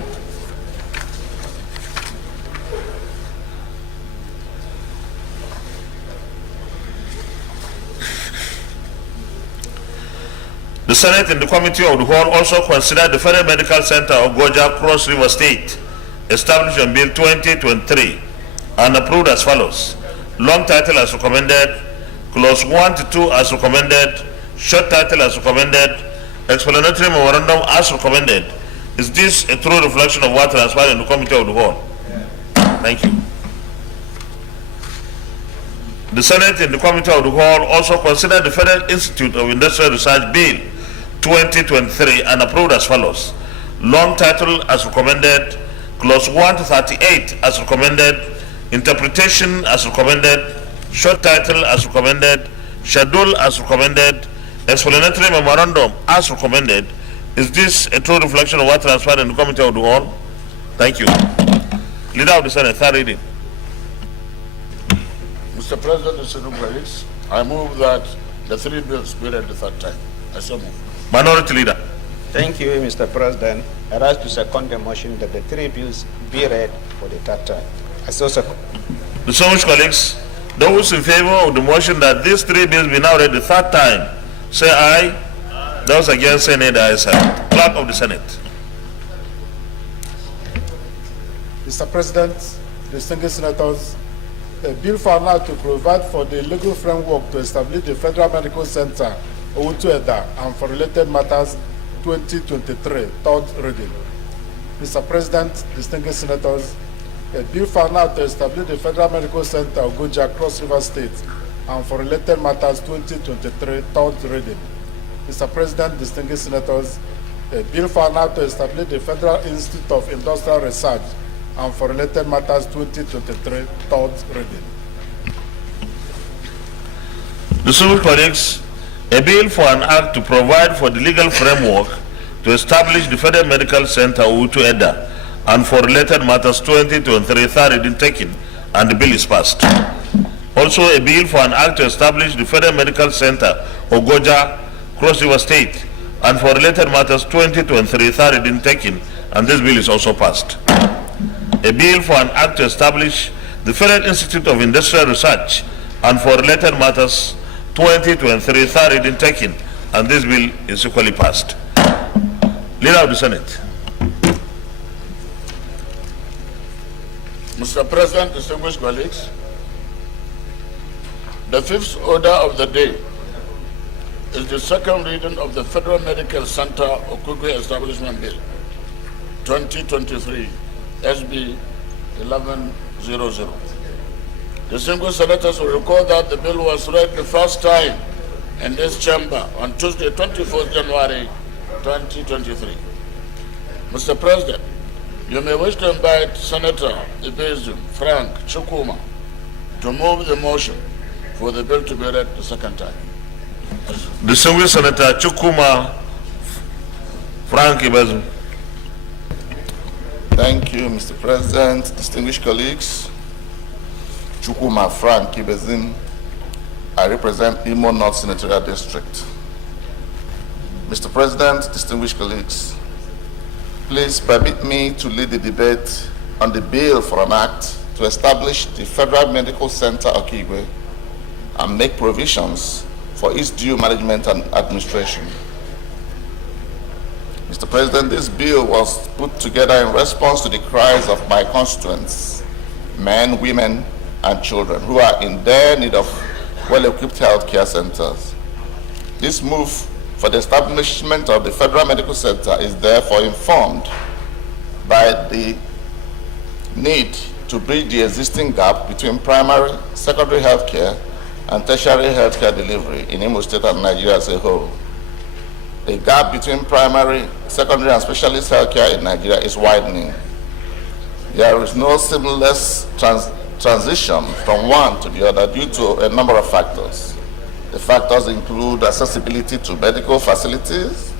The Senate in the Committee of the Whole also considered the Federal Medical Center of Goja, Cross River State, established in Bill 2023 and approved as follows. Long title as recommended, clause 1 to 2 as recommended, short title as recommended, explanatory memorandum as recommended. Is this a true reflection of what transpired in the Committee of the Whole? Thank you. The Senate in the Committee of the Whole also considered the Federal Institute of Industrial Research Bill 2023 and approved as follows. Long title as recommended, clause 1 to 38 as recommended, interpretation as recommended, short title as recommended, schedule as recommended, explanatory memorandum as recommended. Is this a true reflection of what transpired in the Committee of the Whole? Thank you. Leader of the Senate, third reading. Mr. President, distinguished colleagues, I move that the three bills be read the third time. I so move. Minority Leader. Thank you, Mr. President. I rise to second the motion that the three bills be read for the third time. I so second. Distinguished colleagues, those in favor of the motion that these three bills be now read the third time, say aye. Those against say nay. The ayes have it. Clerk of the Senate. Mr. President, distinguished senators, a bill found out to provide for the legal framework to establish the Federal Medical Center, Owutu Edda, and for related matters, 2023, third reading. Mr. President, distinguished senators, a bill found out to establish the Federal Medical Center of Goja, Cross River State, and for related matters 2023, third reading. Mr. President, distinguished senators, a bill for an act to establish the Federal Institute of Industrial Research and for related matters 2023, third reading. Distinguished colleagues, a bill for an act to provide for the legal framework to establish the Federal Medical Center Utu Eda and for related matters 2023, third reading taken, and the bill is passed. Also, a bill for an act to establish the Federal Medical Center Ogoja, Cross River State, and for related matters 2023, third reading taken, and this bill is also passed. A bill for an act to establish the Federal Institute of Industrial Research and for related matters 2023, third reading taken, and this bill is equally passed. Leader of the Senate. Mr. President, distinguished colleagues, the fifth order of the day is the second reading of the Federal Medical Center Okigwe Establishment Bill 2023, SB 1100. Distinguished senators will recall that the bill was read the first time in this chamber on Tuesday, 24th January 2023. Mr. President, you may wish to invite Senator Ibezim Frank Chukwuma to move the motion for the bill to be read the second time. Distinguished Senator Chukwuma Frank Ibezim. Thank you, Mr. President, distinguished colleagues. Chukwuma Frank Ibezim. I represent Imo North Senatorial District. Mr. President, distinguished colleagues, please permit me to lead the debate on the bill for an act to establish the Federal Medical Center Okigwe and make provisions for its due management and administration. Mr. President, this bill was put together in response to the cries of my constituents, men, women, and children who are in dire need of well-equipped healthcare centers. This move for the establishment of the Federal Medical Center is therefore informed by the need to bridge the existing gap between primary, secondary healthcare, and tertiary healthcare delivery in Imo State and Nigeria as a whole. The gap between primary, secondary, and specialist healthcare in Nigeria is widening. There is no seamless transition from one to the other due to a number of factors. The factors include accessibility to medical facilities,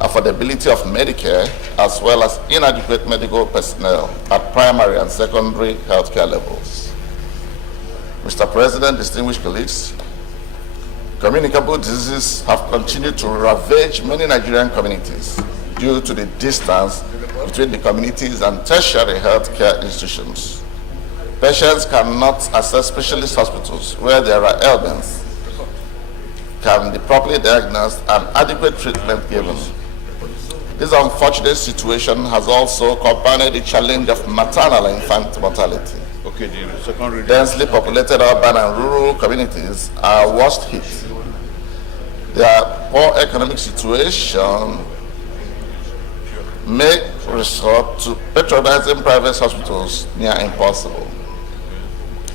affordability of Medicare, as well as inadequate medical personnel at primary and secondary healthcare levels. Mr. President, distinguished colleagues, communicable diseases have continued to ravage many Nigerian communities due to the distance between the communities and tertiary healthcare institutions. Patients cannot access specialist hospitals where there are ailments can be properly diagnosed and adequate treatment given. This unfortunate situation has also compounded the challenge of maternal and infant mortality. Densely populated urban and rural communities are worst hit. Their poor economic situation may resort to patronizing private hospitals near impossible.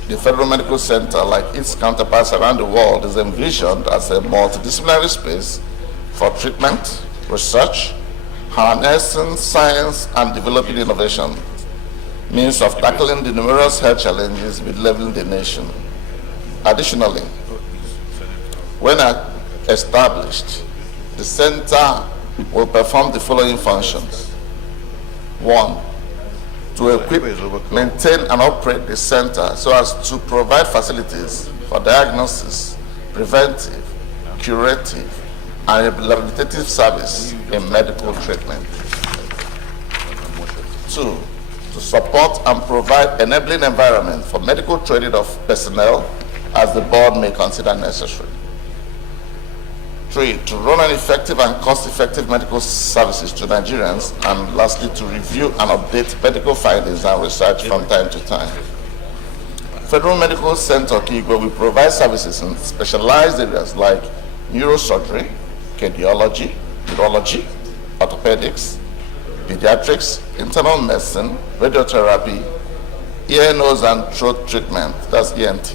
The Federal Medical Center, like its counterparts around the world, is envisioned as a multidisciplinary space for treatment, research, harnessing science, and developing innovation, means of tackling the numerous health challenges bedeviling the nation. Additionally, when established, the center will perform the following functions. 1, to equip, maintain, and operate the center so as to provide facilities for diagnosis, preventive, curative, and rehabilitative service in medical treatment. 2, to support and provide enabling environment for medical training of personnel as the board may consider necessary. 3, to run an effective and cost-effective medical services to Nigerians, and lastly, to review and update medical findings and research from time to time. Federal Medical Center Okigwe will provide services in specialized areas like neurosurgery, cardiology, urology, orthopedics, pediatrics, internal medicine, radiotherapy, ear, nose, and throat treatment, that's ENT,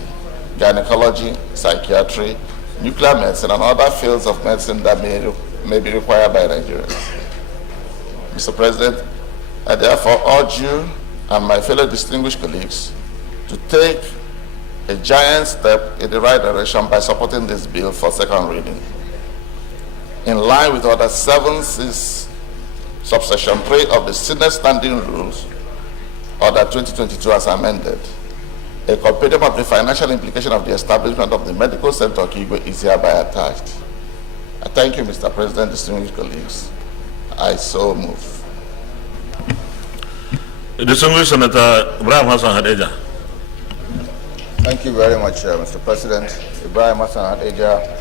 gynecology, psychiatry, nuclear medicine, and other fields of medicine that may be required by Nigerians. Mr. President, I therefore urge you and my fellow distinguished colleagues to take a giant step in the right direction by supporting this bill for second reading. In line with Order 7(6) subsection 3 of the Senate Standing Rules, Order 2022 as amended, a compendium of the financial implication of the establishment of the Medical Center Okigwe is hereby attached. I thank you, Mr. President, distinguished colleagues. I so move. Distinguished Senator Ibrahim Hassan Hadeja. Thank you very much, Mr. President. Ibrahim Hassan Hadeja,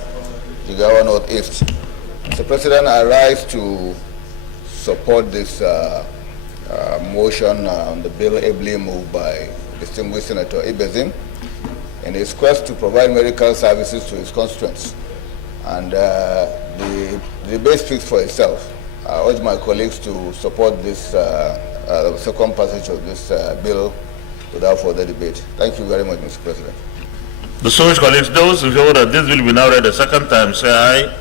Jigawa Northeast. Mr. President, I rise to support this motion on the bill ably moved by distinguished Senator Ibezim in his quest to provide medical services to his constituents. And the debate speaks for itself. I urge my colleagues to support this second passage of this bill without further debate. Thank you very much, Mr. President. Distinguished colleagues, those in favor that this will be now read a second time, say aye.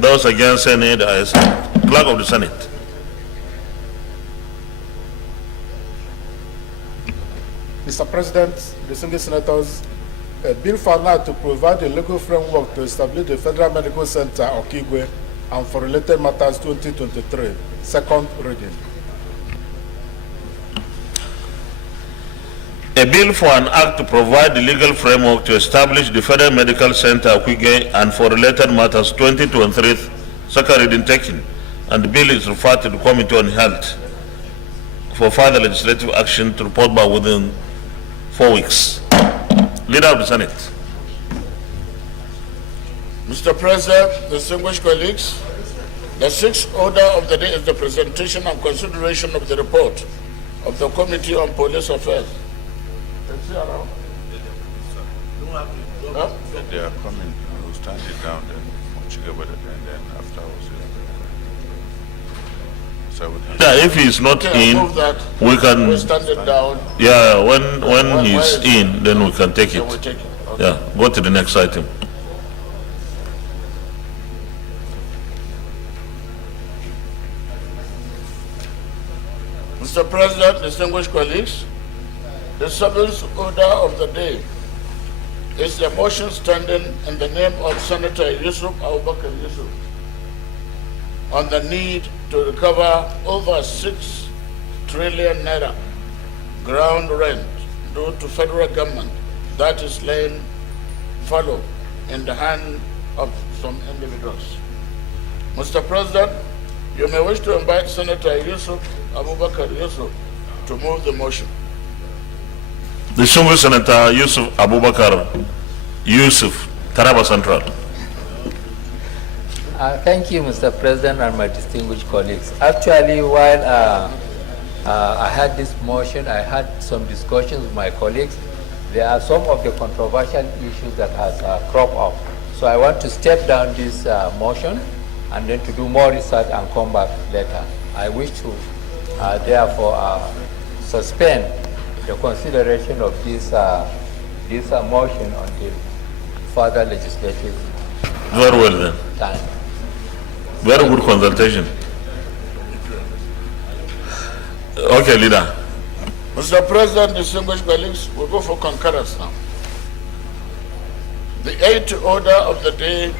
Those against, say nay. The ayes have it. Clerk of the Senate. Mr. President, distinguished senators, a bill for now to provide a legal framework to establish the Federal Medical Center Okigwe and for related matters 2023, second reading. A bill for an act to provide the legal framework to establish the Federal Medical Center Okigwe and for related matters 2023, second reading taken, and the bill is referred to the Committee on Health for further legislative action to report back within 4 weeks. Leader of the Senate. Mr. President, distinguished colleagues, the sixth order of the day is the presentation and consideration of the report of the Committee on Police Affairs. Is he around? Huh? They are coming. We'll stand it down then. And then afterwards. Yeah, if he's not Okay, in, I move that we can. we stand it down. Yeah, when he's in, then we can take it. Then we take it. Okay. Yeah, go to the next item. Mr. President, distinguished colleagues, the seventh order of the day is the motion standing in the name of Senator Yusuf Abubakar Yusuf on the need to recover over 6 trillion naira ground rent due to federal government that is laying fallow in the hand of some individuals. Mr. President, you may wish to invite Senator Yusuf Abubakar Yusuf to move the motion. Distinguished Senator Yusuf Abubakar Yusuf, Taraba Central. Thank you, Mr. President, and my distinguished colleagues. Actually, while I had this motion, I had some discussions with my colleagues. There are some of the controversial issues that has cropped up. So I want to step down this motion and then to do more research and come back later. I wish to therefore suspend the consideration of this motion until further legislative Very well then. time. Very good consultation. Okay, leader. Mr. President, distinguished colleagues, we'll go for concurrence now. The eighth order of the day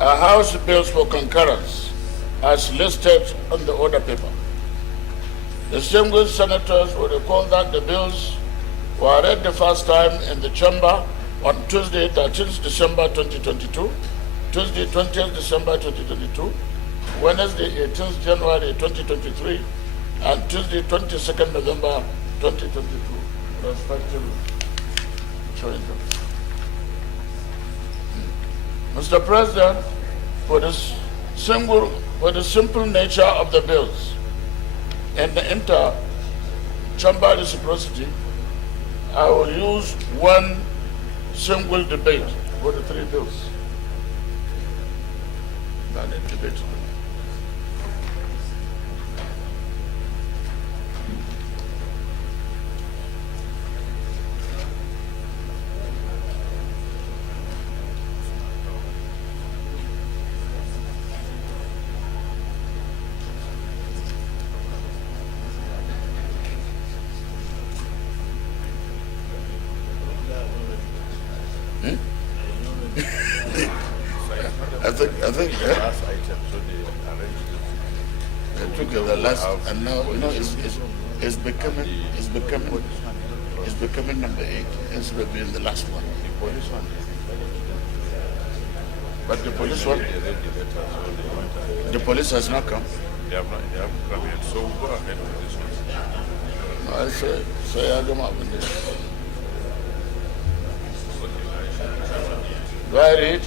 are House bills for concurrence as listed on the order paper. Distinguished senators will recall that the bills were read the first time in the chamber on Tuesday, 13th December 2022, Tuesday, 20th December 2022, Wednesday, 18th January 2023, and Tuesday, 22nd November 2022, respectively. Showing them. Mr. President, for the simple nature of the bills and the inter-chamber reciprocity, I will use one single debate for the three bills. Debate. I think, last item, so they arranged they took the last, and now, it's becoming number 8 instead of being the last one. the police one. But the police one, They read the letter, so they went ahead. the police has not come. They haven't come yet, so we'll go ahead with this one. No, I say I come up with this. Do I read?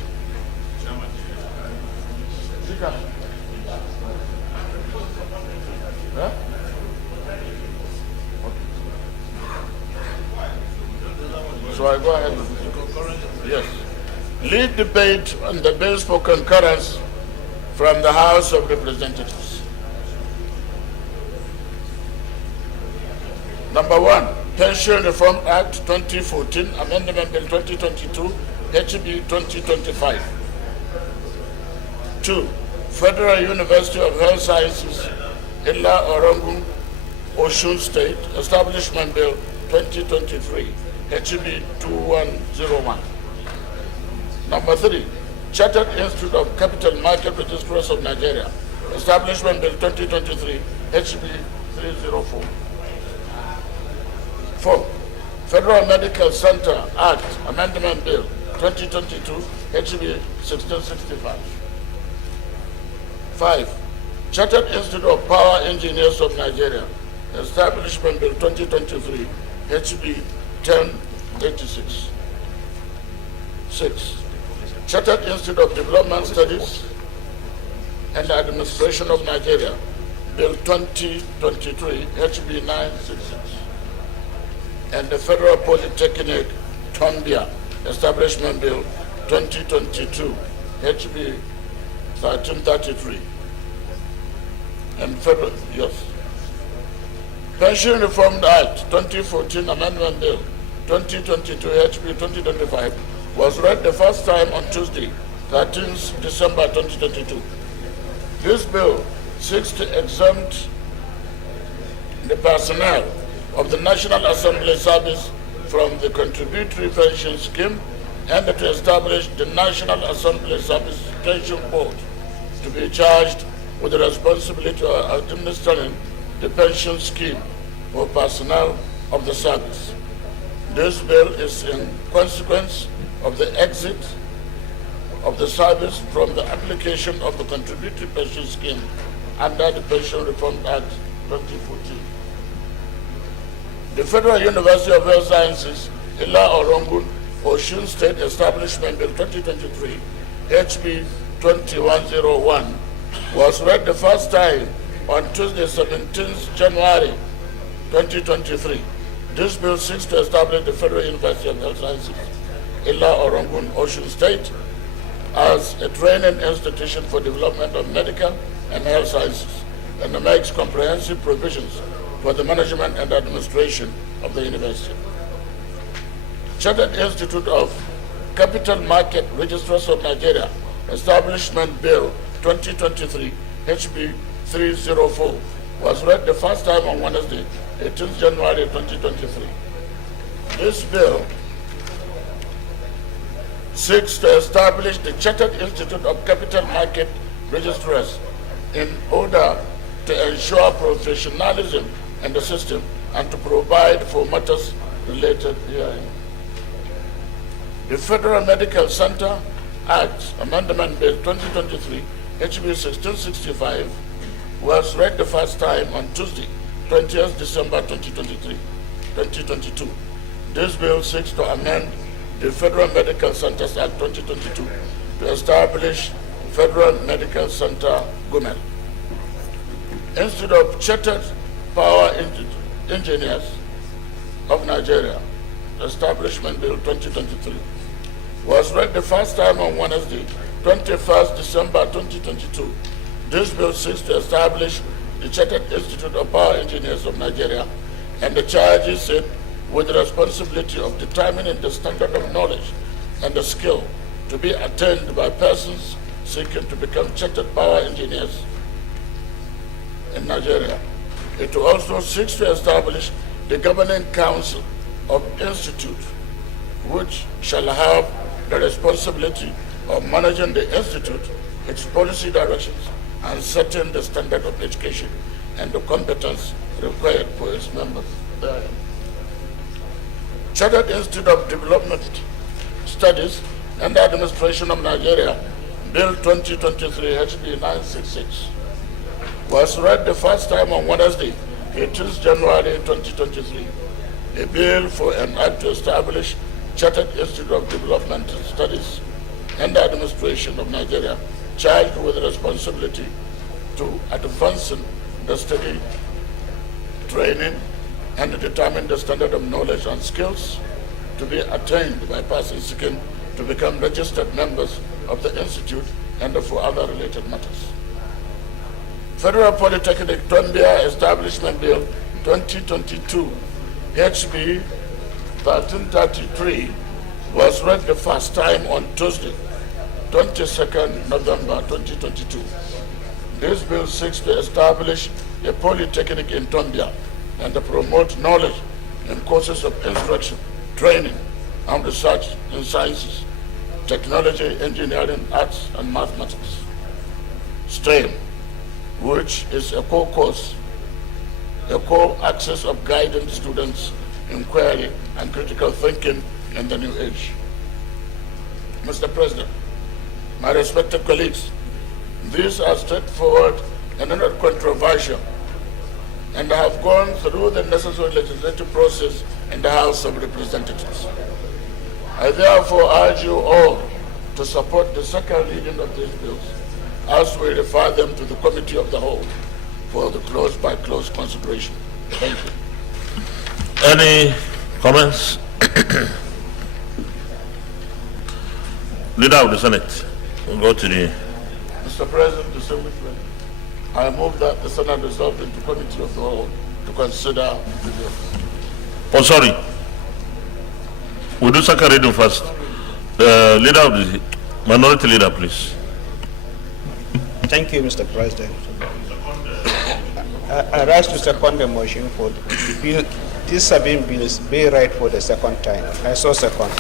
Huh? So I go ahead with this. Yes. Lead debate on the bills for concurrence from the House of Representatives. Number 1, Pension Reform Act 2014, Amendment Bill 2022, HB 2025. 2, Federal University of Health Sciences, Illa Orangun, Osun State, Establishment Bill 2023, HB 2101. Number 3, Chartered Institute of Capital Market Registrars of Nigeria, Establishment Bill 2023, HB 304. 4, Federal Medical Center Act, Amendment Bill 2022, HB 1665. 5, Chartered Institute of Power Engineers of Nigeria, Establishment Bill 2023, HB 1086. 6, Chartered Institute of Development Studies and Administration of Nigeria, Bill 2023, HB 966. And the Federal Polytechnic, Tombia, Establishment Bill 2022, HB 1333. And Federal, yes. Pension Reform Act 2014, Amendment Bill 2022, HB 2025 was read the first time on Tuesday, 13th December 2022. This bill seeks to exempt the personnel of the National Assembly Service from the contributory pension scheme and to establish the National Assembly Service Pension Board to be charged with the responsibility of administering the pension scheme for personnel of the service. This bill is in consequence of the exit of the service from the application of the contributory pension scheme under the Pension Reform Act 2014. The Federal University of Health Sciences, Illa Orangun, Osun State Establishment Bill 2023, HB 2101, was read the first time on Tuesday, 17th January 2023. This bill seeks to establish the Federal University of Health Sciences, Illa Orangun, Osun State, as a training institution for development of medical and health sciences, and makes comprehensive provisions for the management and administration of the university. Chartered Institute of Capital Market Registrars of Nigeria, Establishment Bill 2023, HB 304, was read the first time on Wednesday, 18th January 2023. This bill seeks to establish the Chartered Institute of Capital Market Registrars in order to ensure professionalism in the system and to provide for matters related herein. The Federal Medical Center Act, Amendment Bill 2023, HB 1665, was read the first time on Tuesday, 20th December 2022. This bill seeks to amend the Federal Medical Centers Act 2022 to establish Federal Medical Center Gumel. Institute of Chartered Power Engineers of Nigeria, Establishment Bill 2023, was read the first time on Wednesday, 21st December 2022. This bill seeks to establish the Chartered Institute of Power Engineers of Nigeria and the charges it with the responsibility of determining the standard of knowledge and the skill to be attained by persons seeking to become chartered power engineers in Nigeria. It also seeks to establish the governing council of institute, which shall have the responsibility of managing the institute, its policy directions, and setting the standard of education and the competence required for its members therein. Chartered Institute of Development Studies and Administration of Nigeria, Bill 2023 HB 966, was read the first time on Wednesday, 18th January 2023. A bill for an act to establish Chartered Institute of Development Studies and Administration of Nigeria, charged with the responsibility to advancing the study, training, and determine the standard of knowledge and skills to be attained by persons seeking to become registered members of the Institute and for other related matters. Federal Polytechnic Tombia Establishment Bill 2022 HB 1333 was read the first time on Tuesday, 22nd November 2022. This bill seeks to establish a polytechnic in Tombia and to promote knowledge in courses of instruction, training, and research in sciences, technology, engineering, arts, and mathematics. STEM, which is a core course, a core axis of guiding students' inquiry and critical thinking in the new age. Mr. President, my respected colleagues, these are straightforward and not controversial, and have gone through the necessary legislative process in the House of Representatives. I therefore urge you all to support the second reading of these bills as we refer them to the Committee of the Whole for the close-by-close consideration. Thank you. Any comments? Leader of the Senate, we'll go to the... Mr. President, distinguished members, I move that the Senate resolve into Committee of the Whole to consider the bill. Oh, sorry. We'll do second reading first. The leader of the minority leader, please. Thank you, Mr. President. I rise to second the motion for the bill. These 7 bills be read for the second time. I so second.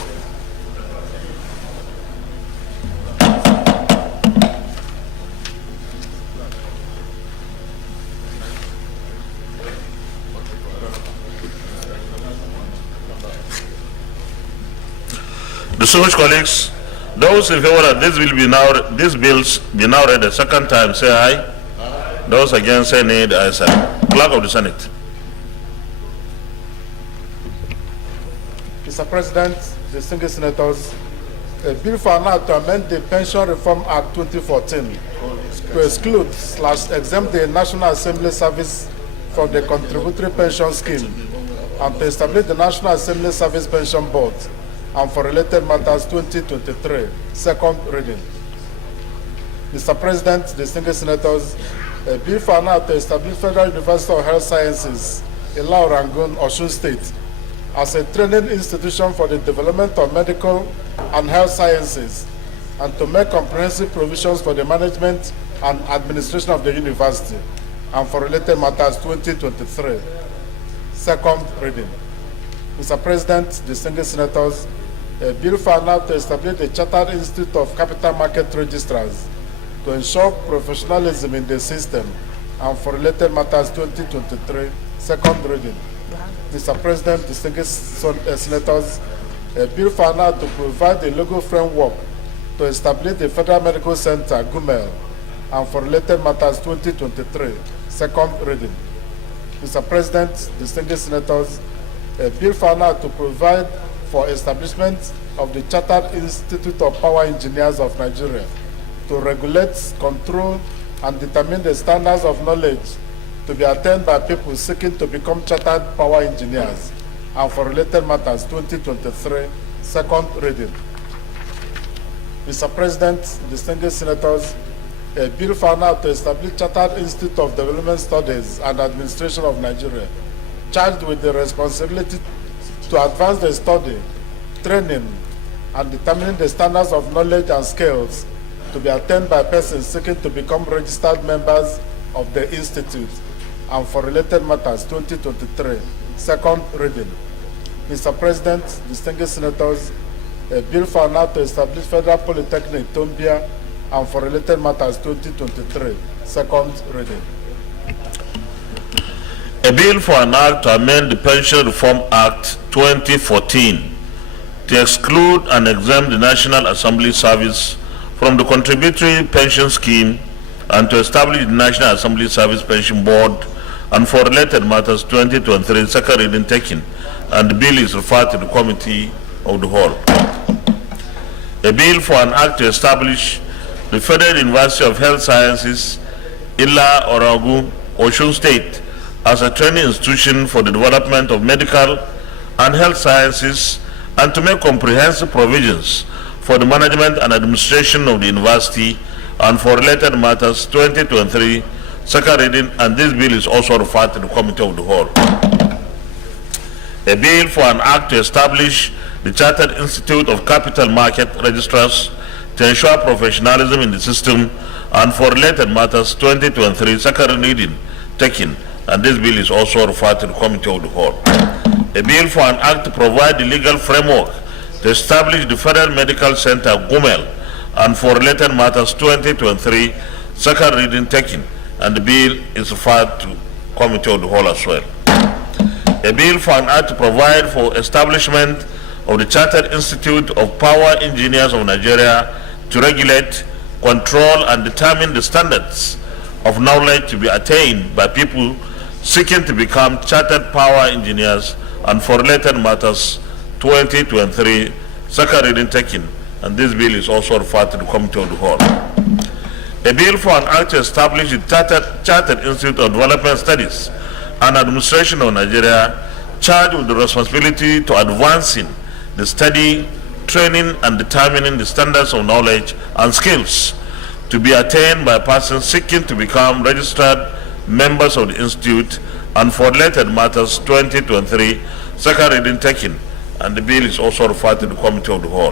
Distinguished colleagues, those in favor that these bills be now read a second time, say aye. Those against, say nay. The ayes have it. Clerk of the Senate. Mr. President, distinguished senators, a bill for an act to amend the Pension Reform Act 2014 to exclude/exempt the National Assembly service from the contributory pension scheme and to establish the National Assembly Service Pension Board and for related matters 2023, second reading. Mr. President, distinguished senators, a bill for an act to establish Federal University of Health Sciences, Ilau Rangoon, Osun State, as a training institution for the development of medical and health sciences, and to make comprehensive provisions for the management and administration of the university, and for related matters 2023, second reading. Mr. President, distinguished senators, a bill for an act to establish the Chartered Institute of Capital Market Registrars to ensure professionalism in the system, and for related matters 2023, second reading. Mr. President, distinguished senators, a bill for an act to provide the legal framework to establish the Federal Medical Center, Gumel, and for related matters 2023, second reading. Mr. President, distinguished senators, a bill for an act to provide for establishment of the Chartered Institute of Power Engineers of Nigeria to regulate, control, and determine the standards of knowledge to be attained by people seeking to become chartered power engineers, and for related matters 2023, second reading. Mr. President, distinguished senators, a bill for an act to establish Chartered Institute of Development Studies and Administration of Nigeria, charged with the responsibility to advance the study, training, and determining the standards of knowledge and skills to be attained by persons seeking to become registered members of the Institute, and for related matters 2023, second reading. Mr. President, distinguished senators, A bill for an act to establish Federal Polytechnic, Tombia, and for related matters 2023. Second reading. A bill for an act to amend the Pension Reform Act 2014 to exclude and exempt the National Assembly Service from the contributory pension scheme and to establish the National Assembly Service Pension Board and for related matters 2023. Second reading taken, and the bill is referred to the Committee of the Whole. A bill for an act to establish the Federal University of Health Sciences, Ila Oragu, Osun State, as a training institution for the development of medical and health sciences and to make comprehensive provisions for the management and administration of the university and for related matters 2023. Second reading, and this bill is also referred to the Committee of the Whole. A bill for an act to establish the Chartered Institute of Capital Market Registrars to ensure professionalism in the system and for related matters 2023. Second reading taken, and this bill is also referred to the Committee of the Whole. A bill for an act to provide the legal framework to establish the Federal Medical Center, Gumel, and for related matters 2023. Second reading taken, and the bill is referred to Committee of the Whole as well. A bill for an act to provide for establishment of the Chartered Institute of Power Engineers of Nigeria to regulate, control, and determine the standards of knowledge to be attained by people seeking to become chartered power engineers and for related matters 2023. Second reading taken, and this bill is also referred to the Committee of the Whole. A bill for an act to establish the Chartered Institute of Development Studies and Administration of Nigeria, charged with the responsibility to advancing the study, training, and determining the standards of knowledge and skills to be attained by persons seeking to become registered members of the Institute and for related matters 2023. Second reading taken, and the bill is also referred to the Committee of the Whole.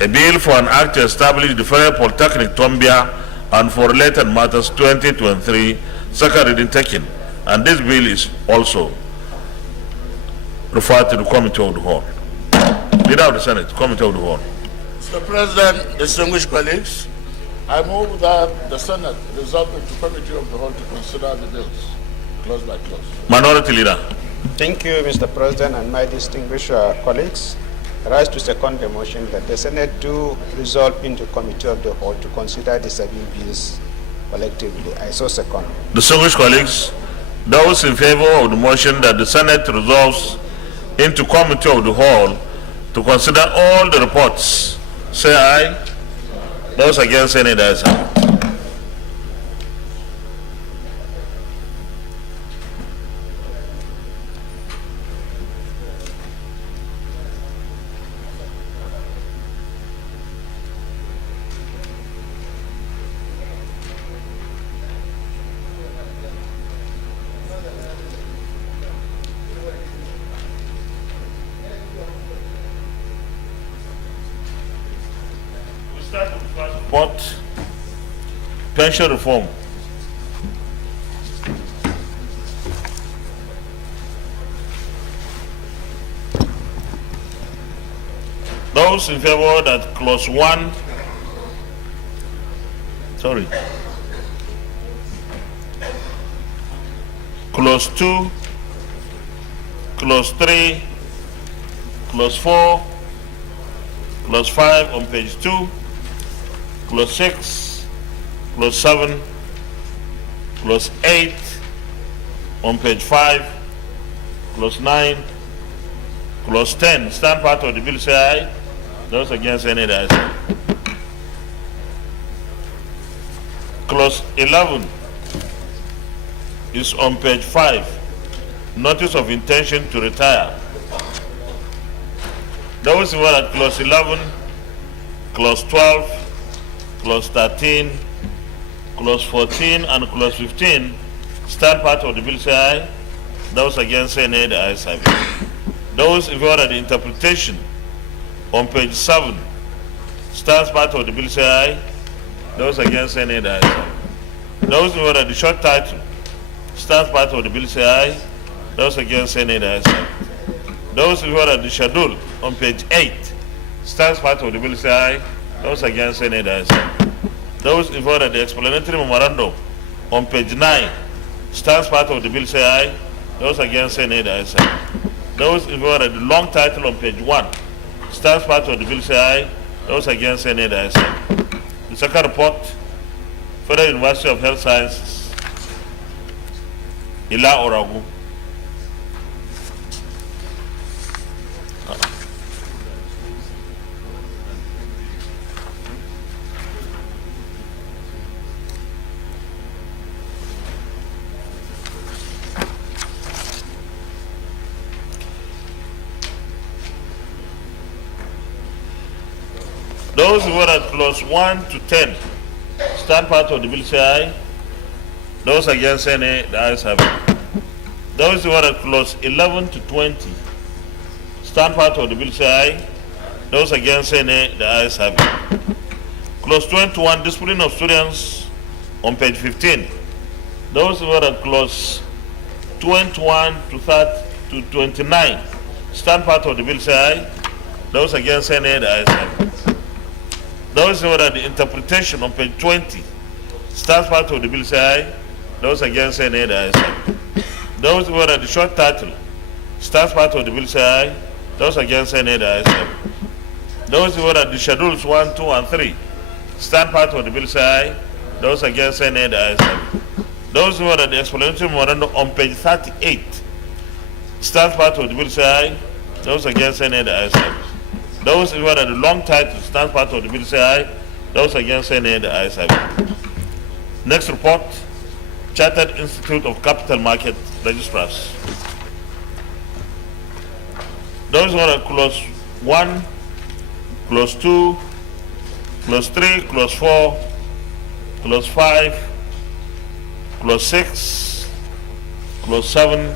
A bill for an act to establish the Federal Polytechnic, Tombia, and for related matters 2023. Second reading taken, and this bill is also referred to the Committee of the Whole. Leader of the Senate, Committee of the Whole. Mr. President, distinguished colleagues, I move that the Senate resolve into Committee of the Whole to consider the bills, clause by clause. Minority Leader. Thank you, Mr. President, and my distinguished colleagues. I rise to second the motion that the Senate do resolve into Committee of the Whole to consider the 7 bills collectively. I so second. Distinguished colleagues, those in favor of the motion that the Senate resolves into Committee of the Whole to consider all the reports, say aye. Those against, say nay. The ayes have it. Report, pension reform. Those in favor that clause 1, clause 2, clause 3, clause 4, clause 5 on page 2, clause 6, clause 7, clause 8 on page 5, clause 9, clause 10, stand part of the bill, say aye. Those against, any the ayes have it. Clause 11 is on page 5, notice of intention to retire. Those who are at clause 11, clause 12, clause 13, clause 14, and clause 15, stand part of the bill, say aye. Those against, say nay. The ayes have it. Those in favor of the interpretation on page 7, stands part of the bill, say aye. Those against, say nay. The ayes have it. Those in favor of the short title, stands part of the bill, say aye. Those against, say nay. The ayes have it. Those in favor of the schedule on page 8, stands part of the bill say aye. Those against say nay, the ayes have it. Those in favor of the explanatory memorandum on page 9 stands part of the bill say aye. Those against say nay, the ayes have it. Those in favor of the long title on page 1 stands part of the bill say aye. Those against say nay, the ayes have it. The second report, Federal University of Health Sciences, Ila Oragu. Those who were at clause 1 to 10 stand part of the bill say aye. Those against say nay, the ayes have it. Those who were at clause 11 to 20 stand part of the bill say aye. Those against say nay, the ayes have it. Clause 21, discipline of students on page 15. Those who were at clause 21 to 30 to 29 stand part of the bill say aye. Those against say nay, the ayes have it. Those who are at the interpretation on page 20 stands part of the bill say aye. Those against say nay, the ayes have it. Those who are at the short title stands part of the bill say aye. Those against say nay, the ayes have it. Those who are at the schedules 1, 2, and 3 stand part of the bill say aye. Those against say nay, the ayes have it. Those who are at the explanatory memorandum on page 38 stands part of the bill say aye. Those against say nay, the ayes have it. Those who are at the long title stand part of the bill say aye. Those against say nay, the ayes have it. Next report, Chartered Institute of Capital Market Registrars. Those who are at clause 1, clause 2, clause 3, clause 4, clause 5, clause 6, clause 7,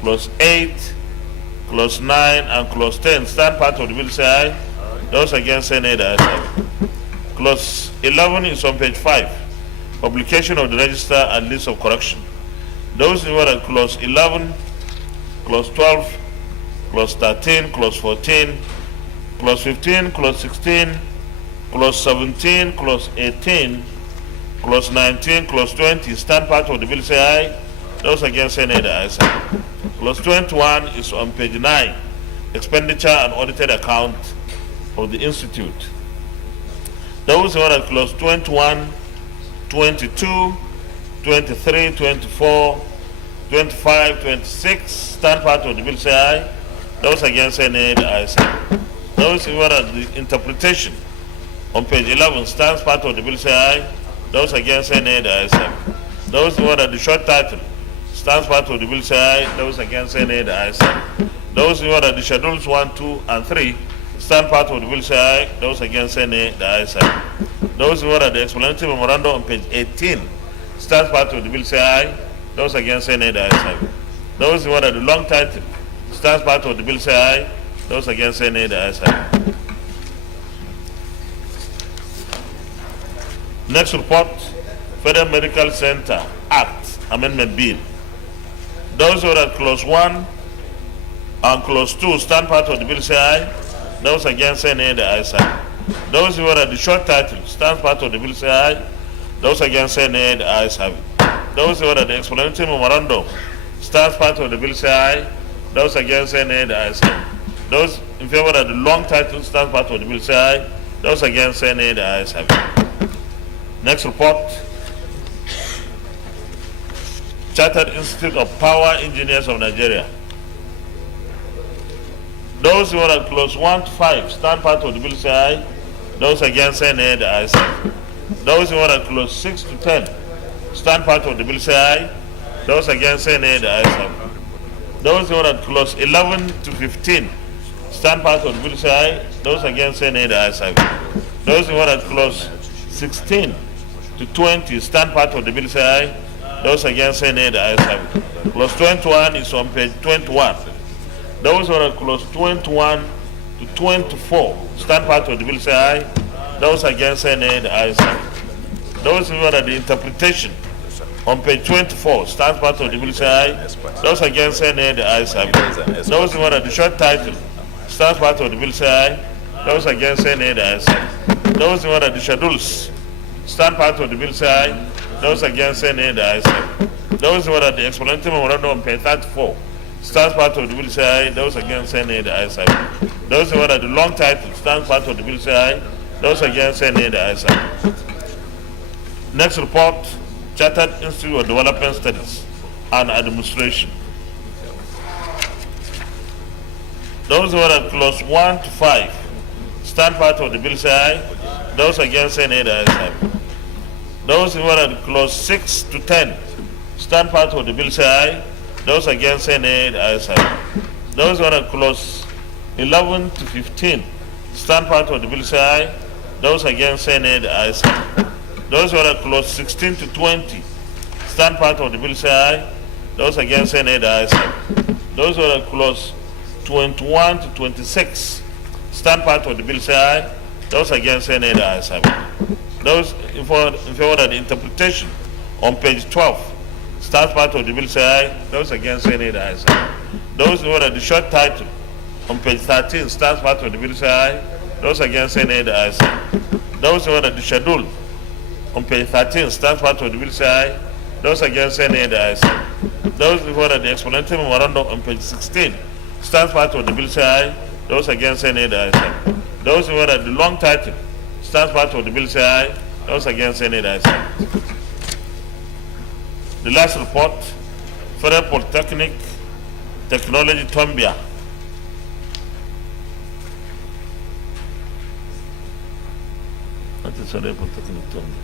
clause 8, clause 9, and clause 10 stand part of the bill say aye. Those against say nay, the ayes have it. Clause 11 is on page 5, publication of the register and list of correction. Those who are at clause 11, clause 12, clause 13, clause 14, clause 15, clause 16, clause 17, clause 18, clause 19, clause 20 stand part of the bill say aye. Those against say nay, the ayes have it. Clause 21 is on page 9, expenditure and audited account of the institute. Those who are at clause 21, 22, 23, 24, 25, 26 stand part of the bill say aye. Those against say nay, the ayes have it. Those who are at the interpretation on page 11 stands part of the bill say aye. Those against say nay, the ayes have it. Those who are at the short title stands part of the bill say aye. Those against say nay, the ayes have it. Those who are at the schedules 1, 2, and 3 stand part of the bill say aye. Those against say nay, the ayes have it. Those who are at the explanatory memorandum on page 18 stand part of the bill say aye. Those against say nay, the ayes have it. Those who are at the long title stands part of the bill say aye. Those against say nay, the ayes have it. Next report, Federal Medical Center Act Amendment Bill. Those who are at clause 1 and clause 2 stand part of the bill say aye. Those against say nay, the ayes have it. Those who are at the short title stand part of the bill say aye. Those against say nay, the ayes have it. Those who are at the explanatory memorandum stands part of the bill say aye. Those against say nay, the ayes have it. Those in favor of the long title stand part of the bill say aye. Those against say nay, the ayes have it. Next report, Chartered Institute of Power Engineers of Nigeria. Those who are at clause 1 to 5 stand part of the bill say aye. Those against say nay, the ayes have it. Those who are at clause 6 to 10 stand part of the bill say aye. Those against say nay, the ayes have it. Those who are at clause 11 to 15 stand part of the bill say aye. Those against say nay, the ayes have it. Those who are at clause 16 to 20 stand part of the bill say aye. Those against say nay, the ayes have it. Clause 21 is on page 21. Those who are at clause 21 to 24 stand part of the bill say aye. Those against say nay, the ayes have it. Those who are at the interpretation on page 24 stand part of the bill say aye. Those against say nay, the ayes have it. Those who are at the short title stand part of the bill say aye. Those against, say nay. The ayes have it. Those in order the schedules stand part of the bill say aye. Those against, say nay. The ayes have it. Those in order the explanatory memorandum on page 34 stands part of the bill say aye. Those against, say nay. The ayes have it. Those in order the long title stands part of the bill say aye. Those against, say nay. The ayes have it. Next report, Chartered Institute of Development Studies and Administration. Those who are at clause 1 to 5 stand part of the bill say aye. Those against, say nay. The ayes have it. Those who are at clause 6 to 10 stand part of the bill say aye. Those against, say nay. The ayes have it. Those who are at clause 11 to 15 stand part of the bill say aye. Those against, say nay. The ayes have it. Those who are at clause 16 to 20 stand part of the bill say aye. Those against, say nay. The ayes have it. Those who are at clause 21 to 26 stand part of the bill say aye. Those against, say nay. The ayes have it. Those in favor of the interpretation on page 12 stand part of the bill say aye. Those against, say nay. The ayes have it. Those in favor of the short title on page 13 stand part of the bill say aye. Those against, say nay. The ayes have it. Those in favor of the schedule on page 13 stand part of the bill say aye. Those against, say nay. The ayes have it. Those in favor of the explanatory memorandum on page 16 stand part of the bill say aye. Those against, say nay. The ayes have it. Those who are at the long title stand part of the bill say aye. Those against, say nay. The ayes have it. The last report, Federal Polytechnic Technology Tombia. What is Federal Polytechnic Tombia?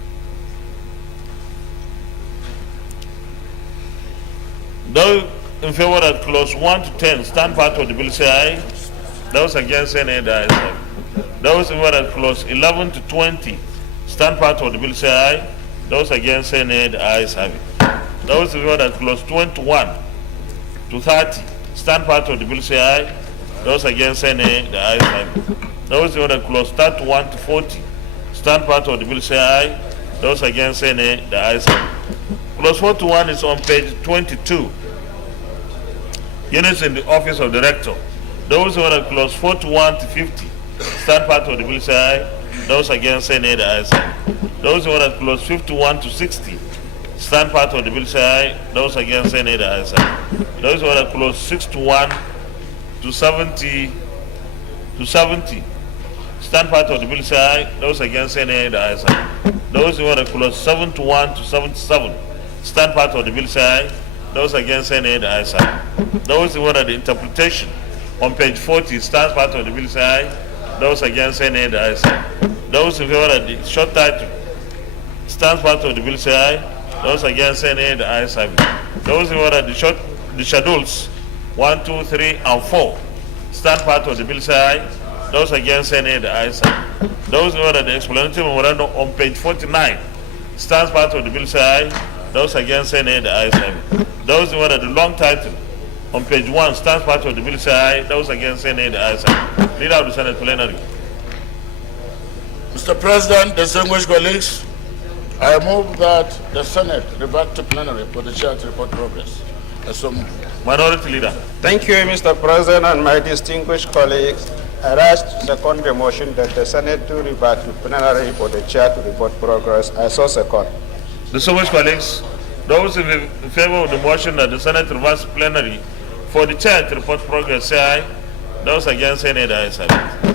Those in favor of clause 1 to 10 stand part of the bill say aye. Those against, say nay. The ayes have it. Those in favor of clause 11 to 20 stand part of the bill say aye. Those against, say nay. The ayes have it. Those in favor of clause 21 to 30 stand part of the bill say aye. Those against, say nay. The ayes have it. Those in favor of clause 31 to 40 stand part of the bill say aye. Those against, say nay. The ayes have it. Clause 41 is on page 22. Units in the office of director. Those who are at clause 41 to 50 stand part of the bill say aye. Those against, say nay. The ayes have it. Those who are at clause 51 to 60 stand part of the bill say aye. Those against, say nay. The ayes have it. Those who are at clause 61 to 70 stand part of the bill say aye. Those against, say nay. The ayes have it. Those who are at clause 71 to 77 stand part of the bill say aye. Those against, say nay. The ayes have it. Those who are at the interpretation on page 40 stand part of the bill say aye. Those against, say nay. The ayes have it. Those in favor of the short title stand part of the bill say aye. Those against, say nay. The ayes have it. Those in favor of the schedules 1, 2, 3, and 4 stand part of the bill say aye. Those against, say nay. The ayes have it. Those in favor of the explanatory memorandum on page 49 stands part of the bill say aye. Those against, say nay. The ayes have it. Those in favor of the long title on page 1 stands part of the bill say aye. Those against, say nay. The ayes have it. Leader of the Senate plenary. Mr. President, distinguished colleagues, I move that the Senate revert to plenary for the chair to report progress. Minority Leader. Thank you, Mr. President, and my distinguished colleagues. I rise to second the motion that the Senate do revert to plenary for the chair to report progress. I so second. Distinguished colleagues, those in favor of the motion that the Senate reverts to plenary for the chair to report progress say aye. Those against, say nay. The ayes have it.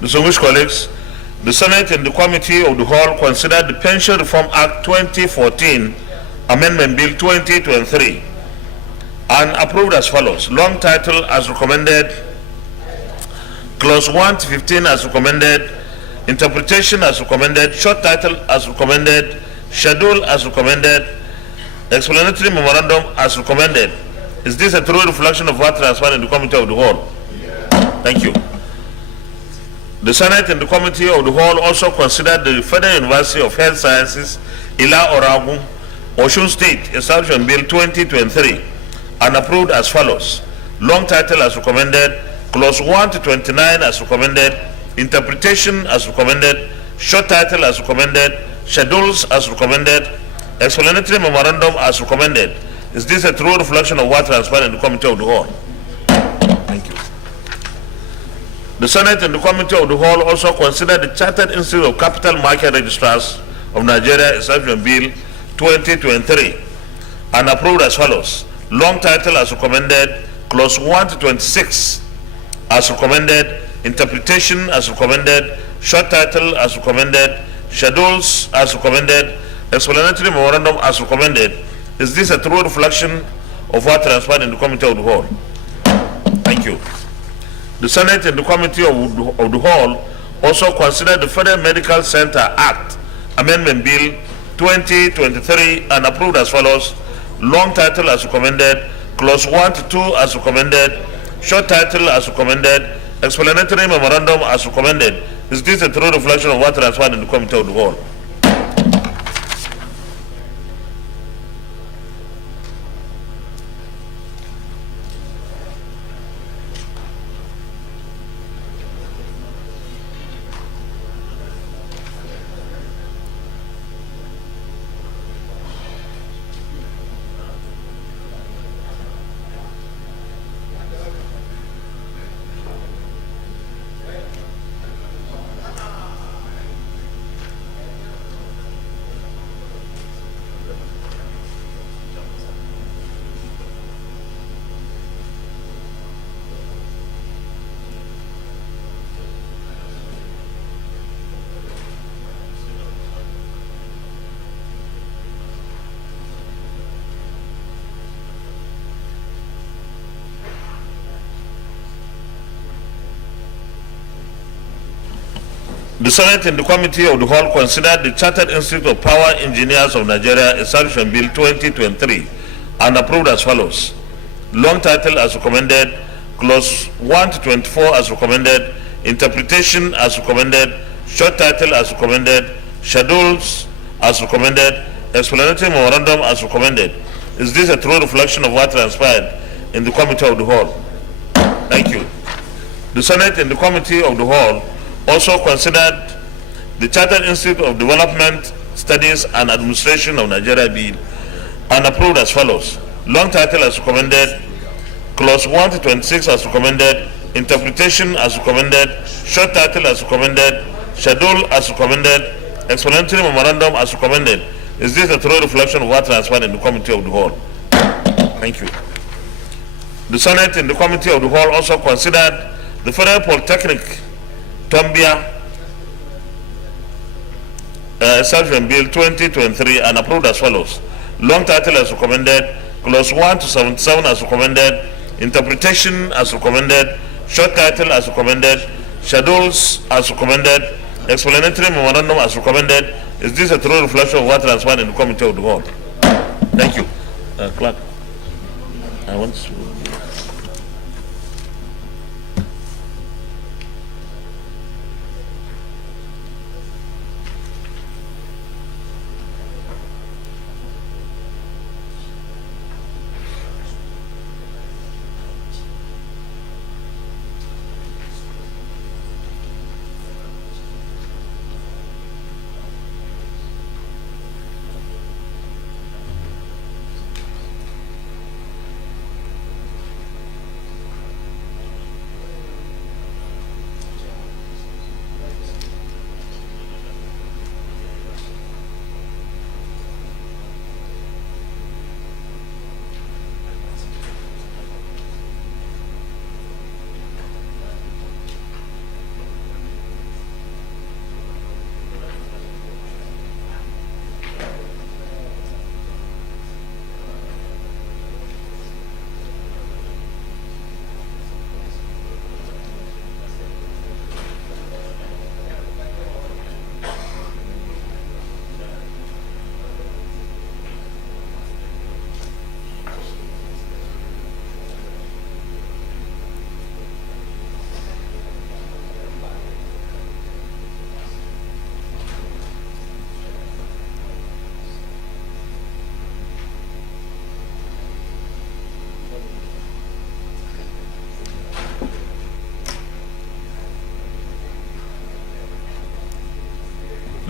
Distinguished colleagues, the Senate and the Committee of the Whole considered the Pension Reform Act 2014, Amendment Bill 2023, and approved as follows. Long title as recommended, clause 1 to 15 as recommended, interpretation as recommended, short title as recommended, schedule as recommended, explanatory memorandum as recommended, Is this a true reflection of what transpired in the Committee of the Whole? Thank you. The Senate and the Committee of the Whole also considered the Federal University of Health Sciences, Ila Oragun, Osun State Establishment Bill 2023 and approved as follows. Long title as recommended, clause 1 to 29 as recommended, interpretation as recommended, short title as recommended, schedules as recommended, explanatory memorandum as recommended. Is this a true reflection of what transpired in the Committee of the Whole? Thank you. The Senate and the Committee of the Whole also considered the Chartered Institute of Capital Market Registrars of Nigeria Establishment Bill 2023 and approved as follows. Long title as recommended, clause 1 to 26 as recommended, interpretation as recommended, short title as recommended, schedules as recommended, explanatory memorandum as recommended. Is this a true reflection of what transpired in the Committee of the Whole? Thank you. The Senate and the Committee of the Whole also considered the Federal Medical Center Act Amendment Bill 2023 and approved as follows. Long title as recommended, clause 1 to 2 as recommended, short title as recommended, explanatory memorandum as recommended. Is this a true reflection of what transpired in the Committee of the Whole? The Senate and the Committee of the Whole considered the Chartered Institute of Power Engineers of Nigeria Establishment Bill 2023 and approved as follows. Long title as recommended, clause 1 to 24 as recommended, interpretation as recommended, short title as recommended, schedules as recommended, explanatory memorandum as recommended. Is this a true reflection of what transpired in the Committee of the Whole? Thank you. The Senate and the Committee of the Whole also considered the Chartered Institute of Development Studies and Administration of Nigeria Bill and approved as follows. Long title as recommended, clause 1 to 26 as recommended, interpretation as recommended, short title as recommended, schedule as recommended, explanatory memorandum as recommended. Is this a true reflection of what transpired in the Committee of the Whole? Thank you. The Senate and the Committee of the Whole also considered the Federal Polytechnic Tombia Establishment Bill 2023 and approved as follows. Long title as recommended, clause 1 to 77 as recommended, interpretation as recommended, short title as recommended, schedules as recommended, explanatory memorandum as recommended. Is this a true reflection of what transpired in the Committee of the Whole? Thank you. Clerk, I want to...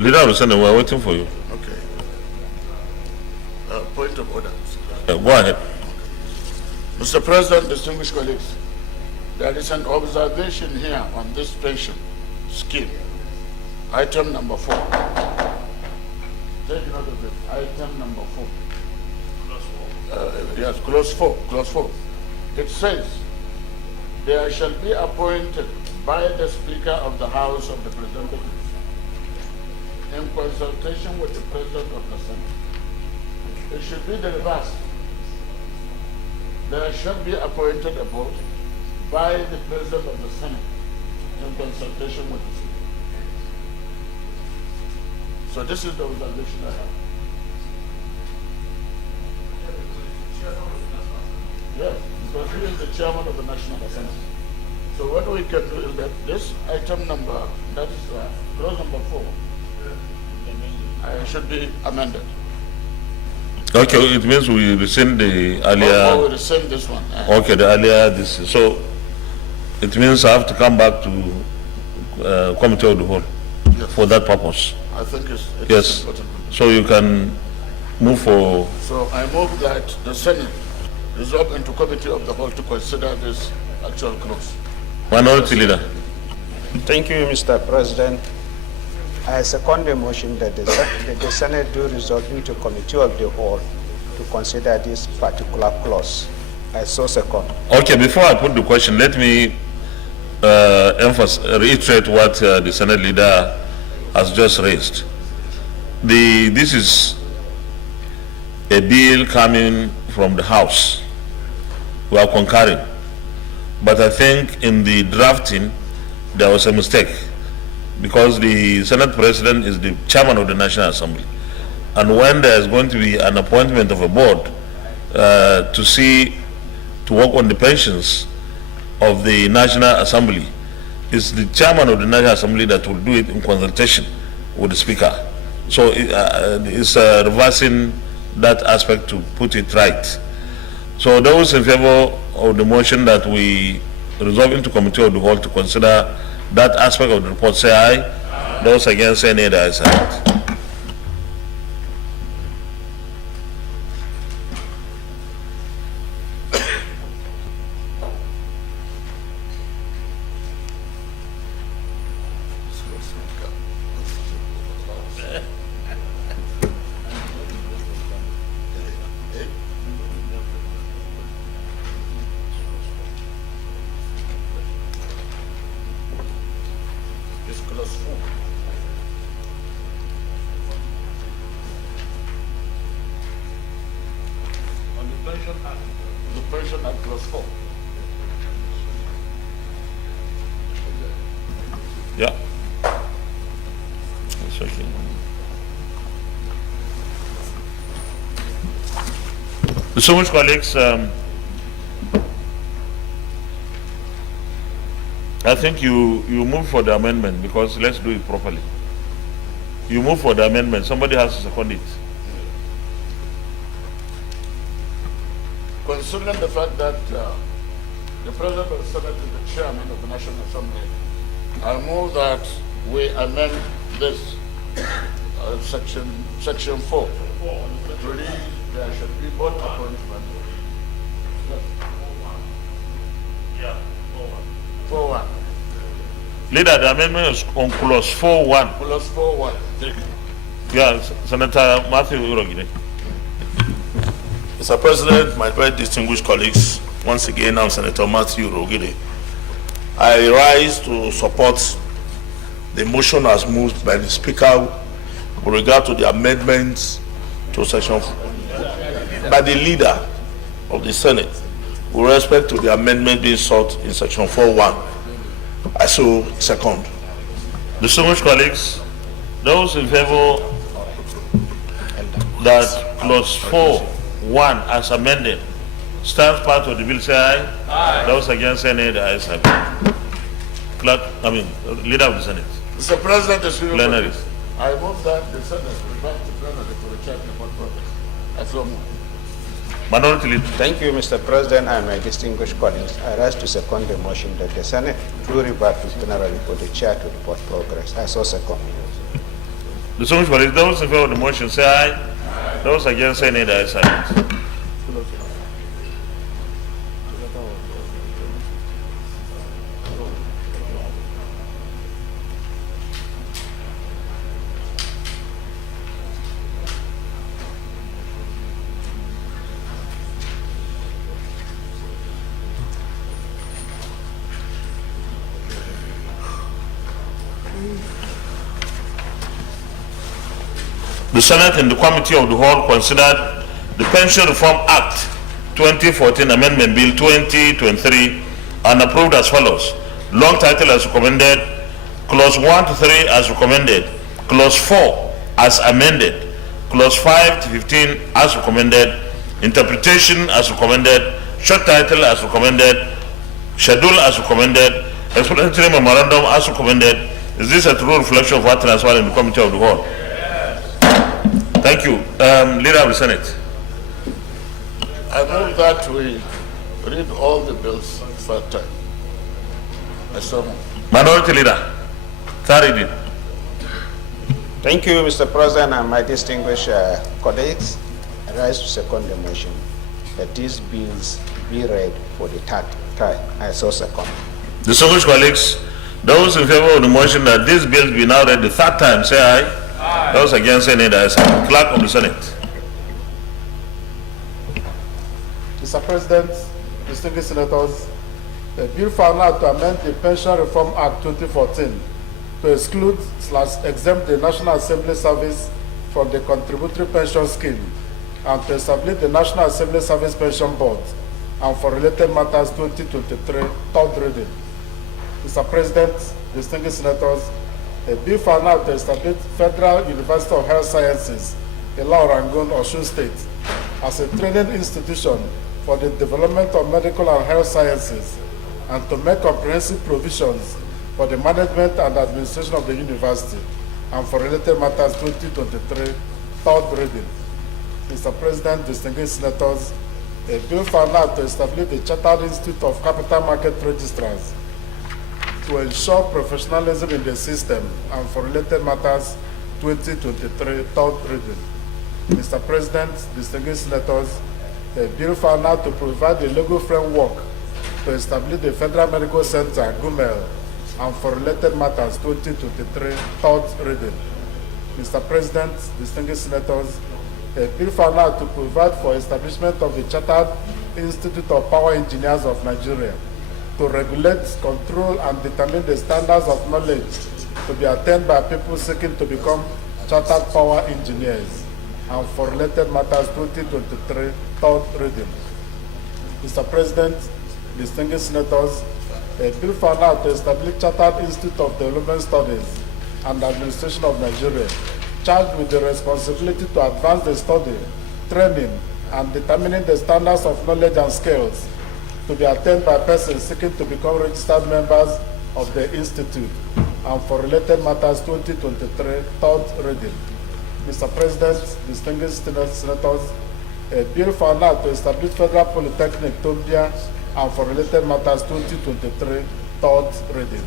Leader of the Senate, we're waiting for you. Okay. Point of order. Go ahead. Mr. President, distinguished colleagues, there is an observation here on this pension scheme. Item number 4. Take note of it. Item number 4. Yes, clause 4. Clause 4. It says, there shall be appointed by the Speaker of the House of Representatives in consultation with the President of the Senate. It should be the reverse. There shall be appointed a board by the President of the Senate in consultation with the Speaker. So this is the observation I have. Yes, because he is the chairman of the National Assembly. So what we can do is that this item number, that is clause number 4, should be amended. Okay, it means we rescind the earlier. Oh, we rescind this one. Okay, the earlier this. So it means I have to come back to committee of the whole for that purpose. I think it's Yes. important. So you can move for. So I move that the Senate resolve into committee of the whole to consider this actual clause. Minority Leader. Thank you, Mr. President. I second the motion that the Senate do resolve into committee of the whole to consider this particular clause. I so second. Okay, before I put the question, let me reiterate what the Senate Leader has just raised. This is a bill coming from the House. We are concurring. But I think in the drafting, there was a mistake because the Senate President is the chairman of the National Assembly. And when there is going to be an appointment of a board to work on the pensions of the National Assembly, it's the chairman of the National Assembly that will do it in consultation with the Speaker. So it's reversing that aspect to put it right. So those in favor of the motion that we resolve into committee of the whole to consider that aspect of the report, say aye. Those against, say nay. The ayes have it. The Pension Act clause 4. Yeah. That's okay. So much, colleagues. I think you move for the amendment because let's do it properly. You move for the amendment. Somebody has to second it. Considering the fact that the President of the Senate is the chairman of the National Assembly, I move that we amend this section 4 to read there should be board appointment. Yeah, 4.1. Leader, the amendment is on clause 4.1. Clause 4.1. Yeah, Senator Matthew Urogide. Mr. President, my very distinguished colleagues, once again, I'm Senator Matthew Urogide. I rise to support the motion as moved by the Speaker with regard to the amendments to section by the Leader of the Senate with respect to the amendment being sought in section 4.1. I so second. Distinguished colleagues, those in favor that clause 4.1 as amended stands part of the bill, say aye. Aye. Those against, say nay. The ayes have it. Clerk, Leader of the Senate. Mr. President, Plenaries. I move that the Senate revert to plenary for the check report progress. I so move. Minority Leader. Thank you, Mr. President, and my distinguished colleagues. I rise to second the motion that the Senate do revert to plenary for the chair to report progress. I so second. Distinguished colleagues, those in favor of the motion say aye. Those against say nay, the ayes have it. The Senate and the Committee of the Whole considered the Pension Reform Act 2014 Amendment Bill 2023 and approved as follows. Long title as recommended, Clause 1 to 3 as recommended, Clause 4 as amended, Clause 5 to 15 as recommended, Interpretation as recommended, Short title as recommended, Schedule as recommended, Explanatory Memorandum as recommended. Is this a true reflection of what transpired in the Committee of the Whole? Thank you. Leader of the Senate. I move that we read all the bills third time. I so move. Minority Leader. Third reading. Thank you, Mr. President, and my distinguished colleagues. I rise to second the motion that these bills be read for the third time. I so second. Distinguished colleagues, those in favor of the motion that these bills be now read the third time, say aye. Aye. Those against say nay, the ayes have it. Clerk of the Senate. Mr. President, distinguished senators, a bill found out to amend the Pension Reform Act 2014 to exclude/exempt the National Assembly Service from the Contributory Pension Scheme and to establish the National Assembly Service Pension Board and for related matters 2023, third reading. Mr. President, distinguished senators, a bill found out to establish Federal University of Health Sciences, Ila Orangun, Osun State, as a training institution for the development of medical and health sciences and to make comprehensive provisions for the management and administration of the university and for related matters 2023, third reading. Mr. President, distinguished senators, a bill found out to establish the Chartered Institute of Capital Market Registrars to ensure professionalism in the system and for related matters 2023, third reading. Mr. President, distinguished senators, a bill found out to provide a legal framework to establish the Federal Medical Center, GUMEL, and for related matters 2023, third reading. Mr. President, distinguished senators, a bill found out to provide for establishment of the Chartered Institute of Power Engineers of Nigeria to regulate, control, and determine the standards of knowledge to be attained by people seeking to become chartered power engineers, and for related matters 2023, third reading. Mr. President, distinguished senators, a bill found out to establish Chartered Institute of Development Studies and Administration of Nigeria, charged with the responsibility to advance the study, training, and determining the standards of knowledge and skills to be attained by persons seeking to become registered members of the Institute, and for related matters 2023, third reading. Mr. President, distinguished senators, a bill found out to establish Federal Polytechnic, Tombia, and for related matters 2023, third reading.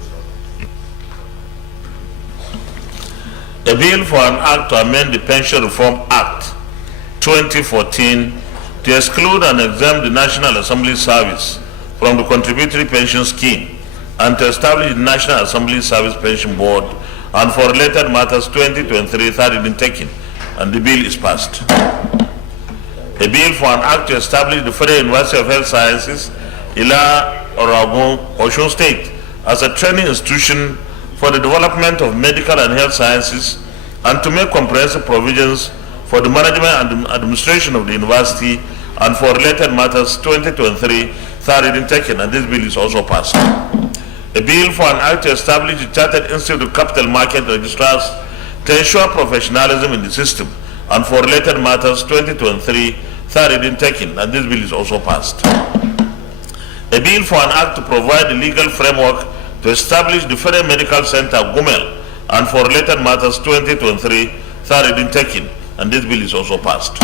A bill for an act to amend the Pension Reform Act 2014 to exclude and exempt the National Assembly Service from the Contributory Pension Scheme and to establish the National Assembly Service Pension Board and for related matters 2023, third reading taken, and the bill is passed. A bill for an act to establish the Federal University of Health Sciences, Ila Orangun, Osun State, as a training institution for the development of medical and health sciences and to make comprehensive provisions for the management and administration of the university and for related matters 2023, third reading taken, and this bill is also passed. A bill for an act to establish the Chartered Institute of Capital Market Registrars to ensure professionalism in the system and for related matters 2023, third reading taken, and this bill is also passed. A bill for an act to provide the legal framework to establish the Federal Medical Center, GUMEL, and for related matters 2023, third reading taken, and this bill is also passed.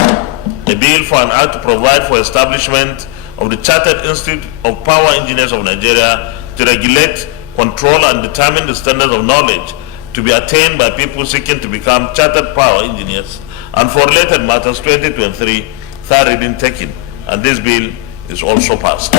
A bill for an act to provide for establishment of the Chartered Institute of Power Engineers of Nigeria to regulate, control, and determine the standards of knowledge to be attained by people seeking to become chartered power engineers, and for related matters 2023, third reading taken, and this bill is also passed.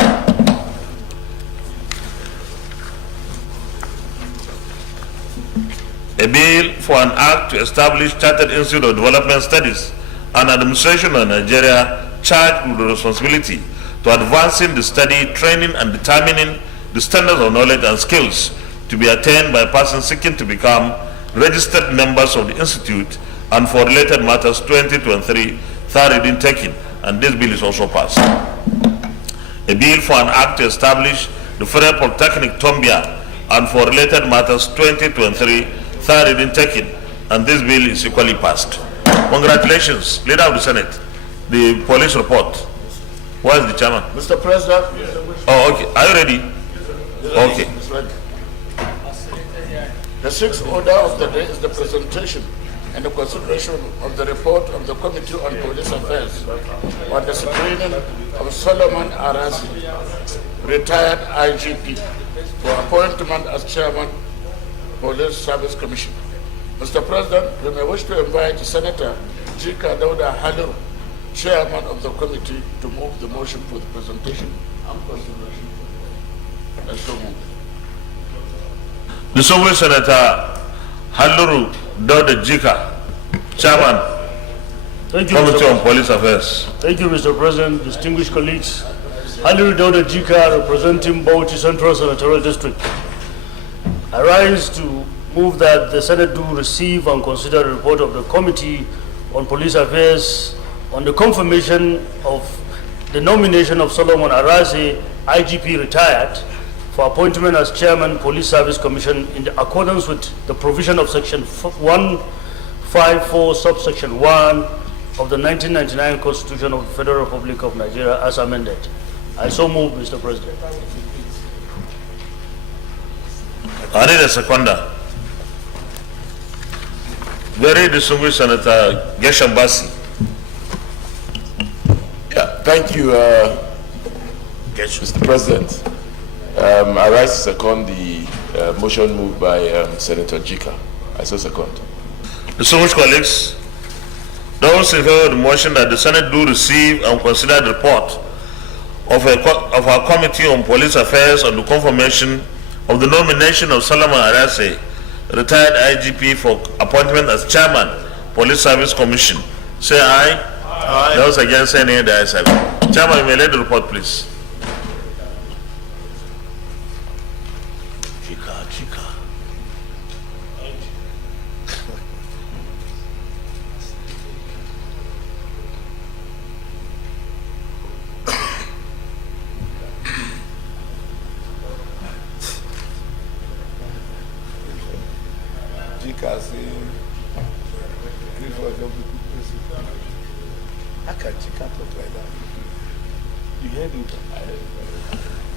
A bill for an act to establish Chartered Institute of Development Studies and Administration of Nigeria charged with the responsibility to advancing the study, training, and determining the standards of knowledge and skills to be attained by persons seeking to become registered members of the Institute, and for related matters 2023, third reading taken, and this bill is also passed. A bill for an act to establish the Federal Polytechnic Tombia, and for related matters 2023, third reading taken, and this bill is equally passed. Congratulations, Leader of the Senate. The police report. Where is the chairman? Mr. President. Oh, okay. Are you ready? Okay. It's ready. The sixth order of the day is the presentation and the consideration of the report of the Committee on Police Affairs on the screening of Solomon Arasi, retired IGP, for appointment as Chairman, Police Service Commission. Mr. President, we may wish to invite Senator Jika Dauda Haliru, Chairman of the committee, to move the motion for the presentation and consideration. And so move. Distinguished Senator Haliru Dauda Jika, Chairman, Committee on Police Affairs. Thank you, Mr. President, distinguished colleagues. Haliru Dauda Jika, representing Bauchi Central Senatorial District. I rise to move that the Senate do receive and consider the report of the Committee on Police Affairs on the confirmation of the nomination of Solomon Arasi, IGP retired, for appointment as Chairman, Police Service Commission in accordance with the provision of Section 154, subsection 1 of the 1999 Constitution of the Federal Republic of Nigeria as amended. I so move, Mr. President. I need a seconder. Very distinguished Senator Gershom Bassi. Yeah, thank you, Mr. President. I rise to second the motion moved by Senator Jika. I so second. Distinguished colleagues, those in favor of the motion that the Senate do receive and consider the report of our Committee on Police Affairs on the confirmation of the nomination of Solomon Arasi, retired IGP, for appointment as Chairman, Police Service Commission, say aye. Aye. Those against, say nay. The ayes have it. Chairman, you may lead the report, please.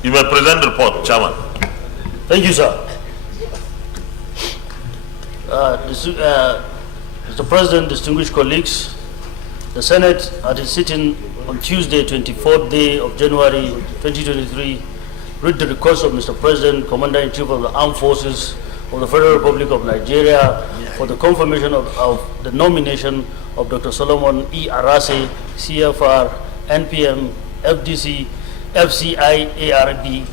You may present the report, Chairman. Thank you, sir. Mr. President, distinguished colleagues, the Senate at its sitting on Tuesday, 24th day of January 2023, read the request of Mr. President, Commander-in-Chief of the Armed Forces of the Federal Republic of Nigeria, for the confirmation of the nomination of Dr. Solomon E. Arasi, CFR, NPM, FDC, FCI, ARB,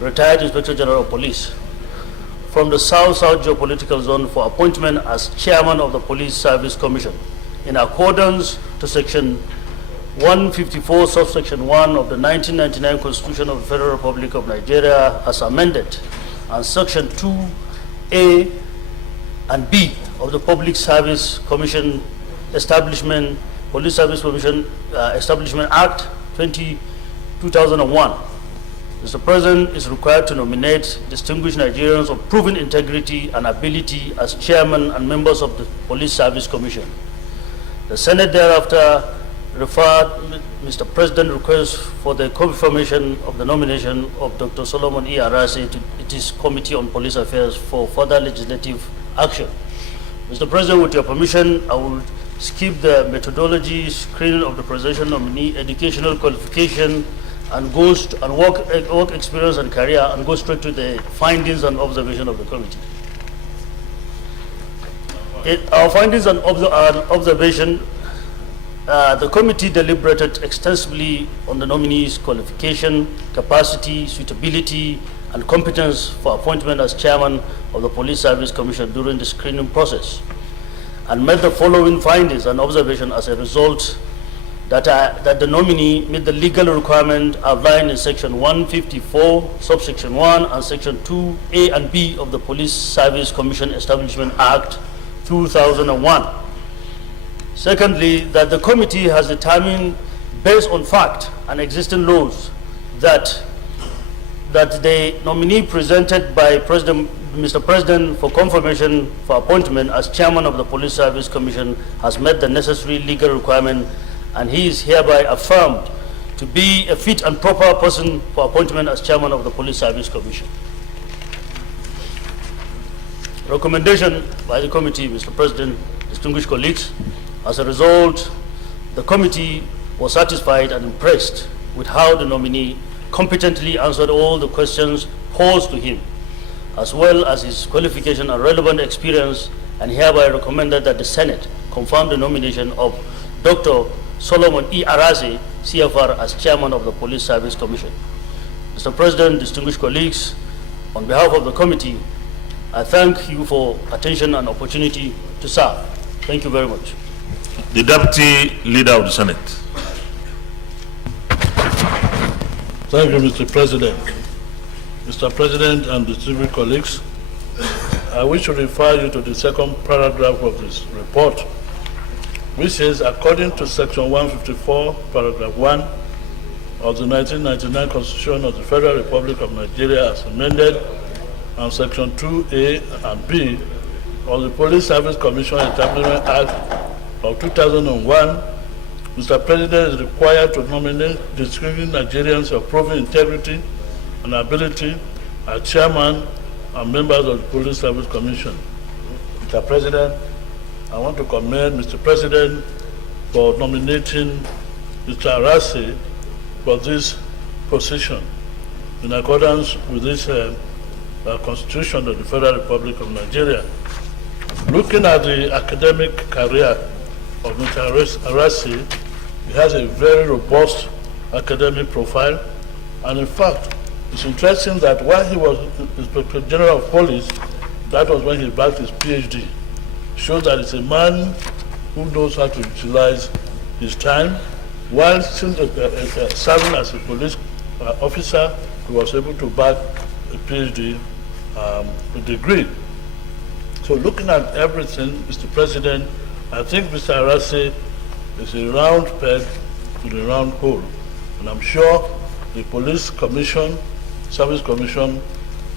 retired Inspector General of Police, from the South-South Geopolitical Zone for appointment as Chairman of the Police Service Commission, in accordance to Section 154, subsection 1 of the 1999 Constitution of the Federal Republic of Nigeria as amended, and Section 2A and B of the Public Service Commission Establishment, Police Service Commission Establishment Act 2001. Mr. President is required to nominate distinguished Nigerians of proven integrity and ability as chairman and members of the Police Service Commission. The Senate thereafter referred Mr. President request for the confirmation of the nomination of Dr. Solomon E. Arasi to its Committee on Police Affairs for further legislative action. Mr. President, with your permission, I will skip the methodology, screening of the presidential nominee, educational qualification, and work experience and career, and go straight to the findings and observation of the committee. Our findings and observation, the committee deliberated extensively on the nominee's qualification, capacity, suitability, and competence for appointment as chairman of the Police Service Commission during the screening process, and made the following findings and observation as a result: that the nominee met the legal requirement outlined in Section 154, subsection 1, and Section 2A and B of the Police Service Commission Establishment Act 2001. Secondly, that the committee has determined, based on fact and existing laws, that the nominee presented by Mr. President for confirmation for appointment as chairman of the Police Service Commission has met the necessary legal requirement, and he is hereby affirmed to be a fit and proper person for appointment as chairman of the Police Service Commission. Recommendation by the committee, Mr. President, distinguished colleagues. As a result, the committee was satisfied and impressed with how the nominee competently answered all the questions posed to him, as well as his qualification and relevant experience, and hereby recommended that the Senate confirm the nomination of Dr. Solomon E. Arase, CFR, as chairman of the Police Service Commission. Mr. President, distinguished colleagues, on behalf of the committee, I thank you for attention and opportunity to serve. Thank you very much. The Deputy Leader of the Senate. Thank you, Mr. President. Mr. President and distinguished colleagues, I wish to refer you to the second paragraph of this report, which says, according to Section 154, Paragraph 1 of the 1999 Constitution of the Federal Republic of Nigeria as amended, and Section 2A and B of the Police Service Commission Establishment Act of 2001, Mr. President is required to nominate distinguished Nigerians of proven integrity and ability as chairman and members of the Police Service Commission. Mr. President, I want to commend Mr. President for nominating Mr. Arase for this position in accordance with this Constitution of the Federal Republic of Nigeria. Looking at the academic career of Mr. Arase, he has a very robust academic profile, and in fact, it's interesting that while he was Inspector General of Police, that was when he backed his PhD. Shows that he's a man who knows how to utilize his time. While still serving as a police officer, he was able to back a PhD degree. So looking at everything, Mr. President, I think Mr. Arase is a round peg in a round hole. And I'm sure the Police Commission, Service Commission,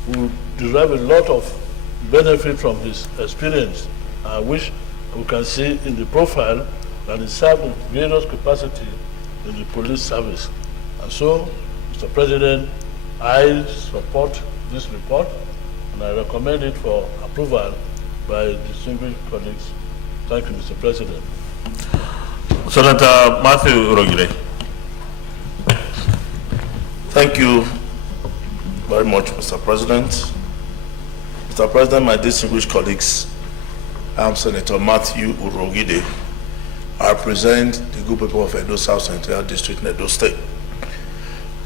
will derive a lot of benefit from his experience, which we can see in the profile that he served in various capacities in the police service. And so, Mr. President, I support this report and I recommend it for approval by distinguished colleagues. Thank you, Mr. President. Senator Matthew Urogile. Thank you very much, Mr. President. Mr. President, my distinguished colleagues, I'm Senator Matthew Urogide. I represent the good people of Edo South Central District in Edo State.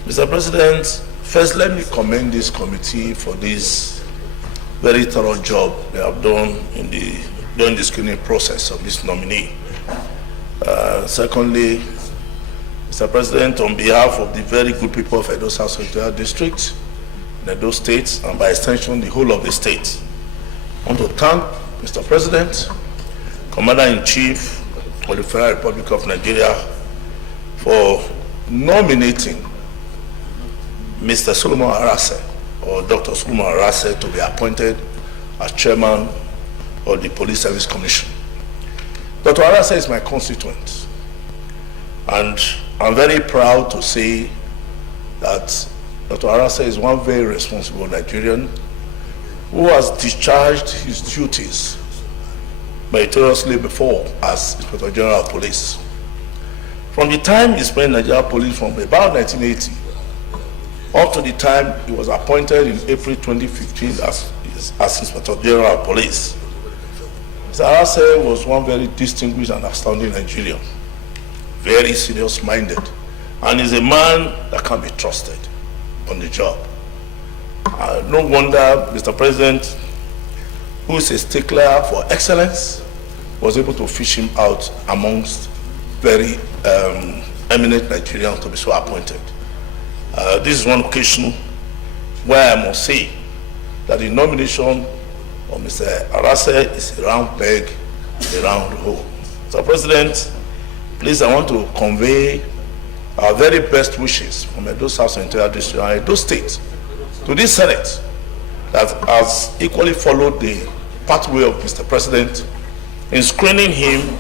Mr. President, first let me commend this committee for this very thorough job they have done during the screening process of this nominee. Secondly, Mr. President, on behalf of the very good people of Edo South Central District, Edo State, and by extension the whole of the state, I want to thank Mr. President, Commander-in-Chief of the Federal Republic of Nigeria for nominating Mr. Solomon Arase, or Dr. Solomon Arase, to be appointed as chairman of the Police Service Commission. Dr. Arase is my constituent, and I'm very proud to say that Dr. Arase is one very responsible Nigerian who has discharged his duties meritoriously before as Inspector General of Police. From the time he spent in Nigeria Police from about 1980 up to the time he was appointed in April 2015 as Inspector General of Police, Mr. Arase was one very distinguished and outstanding Nigerian, very serious-minded, and is a man that can be trusted on the job. No wonder Mr. President, who is a stickler for excellence, was able to fish him out amongst very eminent Nigerians to be so appointed. This is one occasion where I must say that the nomination of Mr. Arase is a round peg, a round hole. So, President, please, I want to convey our very best wishes from Edo South Senatorial District and Edo State to this Senate that has equally followed the pathway of Mr. President in screening him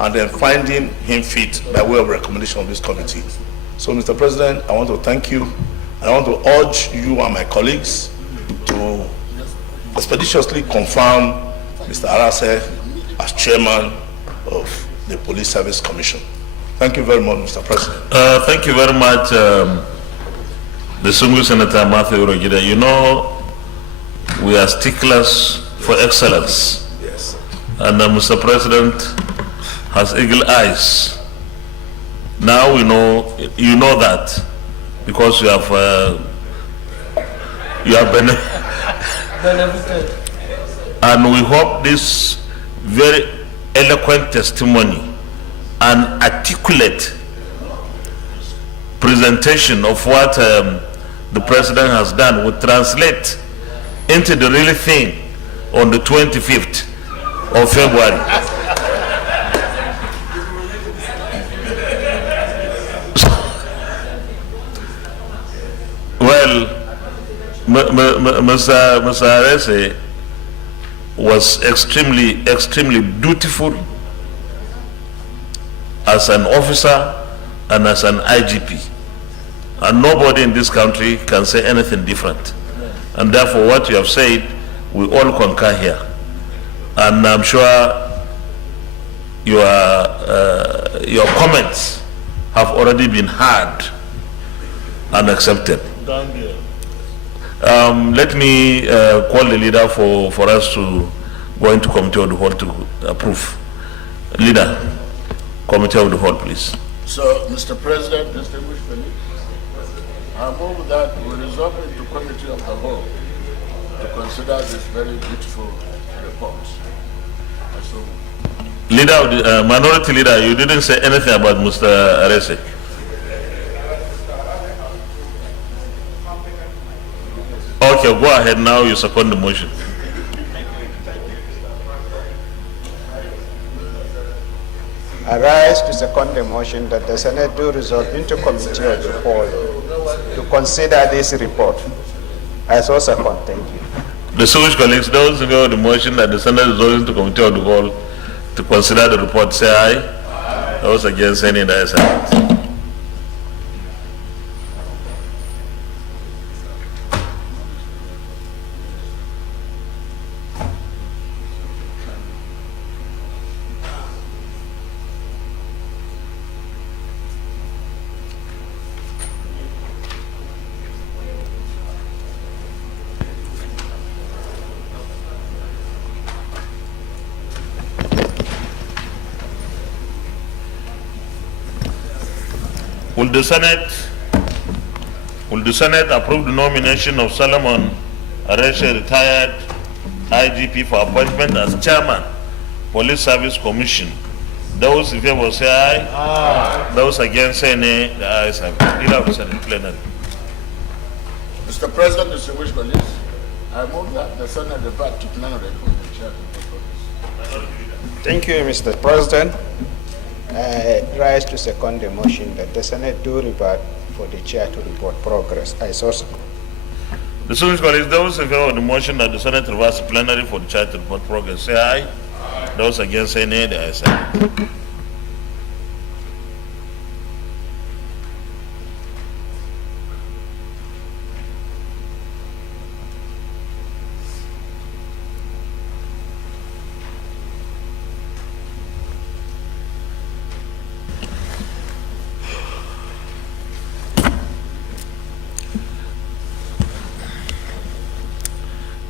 and then finding him fit by way of recommendation of this committee. So, Mr. President, I want to thank you, and I want to urge you and my colleagues to expeditiously confirm Mr. Arase as chairman of the Police Service Commission. Thank you very much, Mr. President. Thank you very much, distinguished Senator Matthew Rogida. You know, we are sticklers for excellence. Yes. And Mr. President has eagle eyes. Now we know, you know that, because you have benefited. And we hope this very eloquent testimony and articulate presentation of what the President has done will translate into the real thing on the 25th of February. Well, Mr. Arase was extremely dutiful as an officer and as an IGP. And nobody in this country can say anything different. And therefore, what you have said, we all concur here. And I'm sure your comments have already been heard and accepted. Let me call the leader for us to go into committee of the whole to approve. Leader, committee of the whole, please. So, Mr. President, distinguished colleagues, I move that we resolve into committee of the whole to consider this very beautiful report. Leader of the minority leader, you didn't say anything about Mr. Arase. Okay, go ahead now, you second the motion. I rise to second the motion that the Senate do resolve into committee of the whole to consider this report. I so second. Thank you. Distinguished colleagues, those in favor of the motion that the Senate resolve into committee of the whole to consider the report, say aye. Those against, any that is silent. Will the Senate approve the nomination of Solomon Arase, retired IGP, for appointment as chairman, Police Service Commission? Those in favor say aye. Aye. Those against say nay. The ayes have it. Leader of the Senate, plenary. Mr. President, distinguished colleagues, I move that the Senate revert to plenary for the chair to propose. Thank you, Mr. President. I rise to second the motion that the Senate do revert for the chair to report progress. I so second. Distinguished colleagues, those in favor of the motion that the Senate reverse to plenary for the chair to report progress, say aye. Aye. Those against say nay. The ayes have it.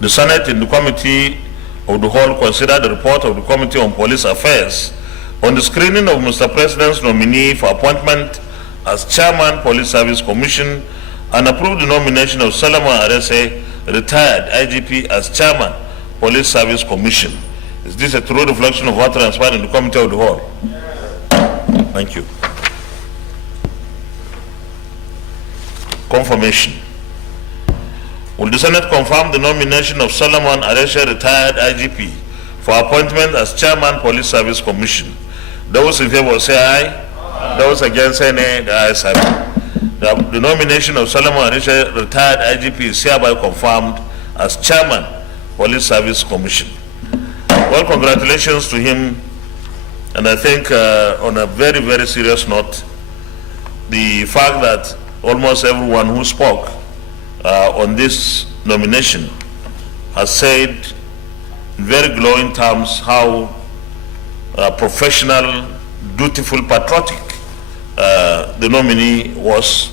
The Senate in the committee of the Hall consider the report of the Committee on Police Affairs on the screening of Mr. President's nominee for appointment as Chairman, Police Service Commission, and approve the nomination of Solomon Arese, retired IGP, as Chairman, Police Service Commission. Is this a true reflection of what transpired in the Committee of the Hall? Thank you. Confirmation. Will the Senate confirm the nomination of Solomon Arese, retired IGP, for appointment as Chairman, Police Service Commission? Those in favor say aye. Those against say nay. The ayes have it. The nomination of Solomon Arese, retired IGP, is hereby confirmed as Chairman, Police Service Commission. Well, congratulations to him. And I think on a very, very serious note, the fact that almost everyone who spoke on this nomination has said in very glowing terms how professional, dutiful, patriotic the nominee was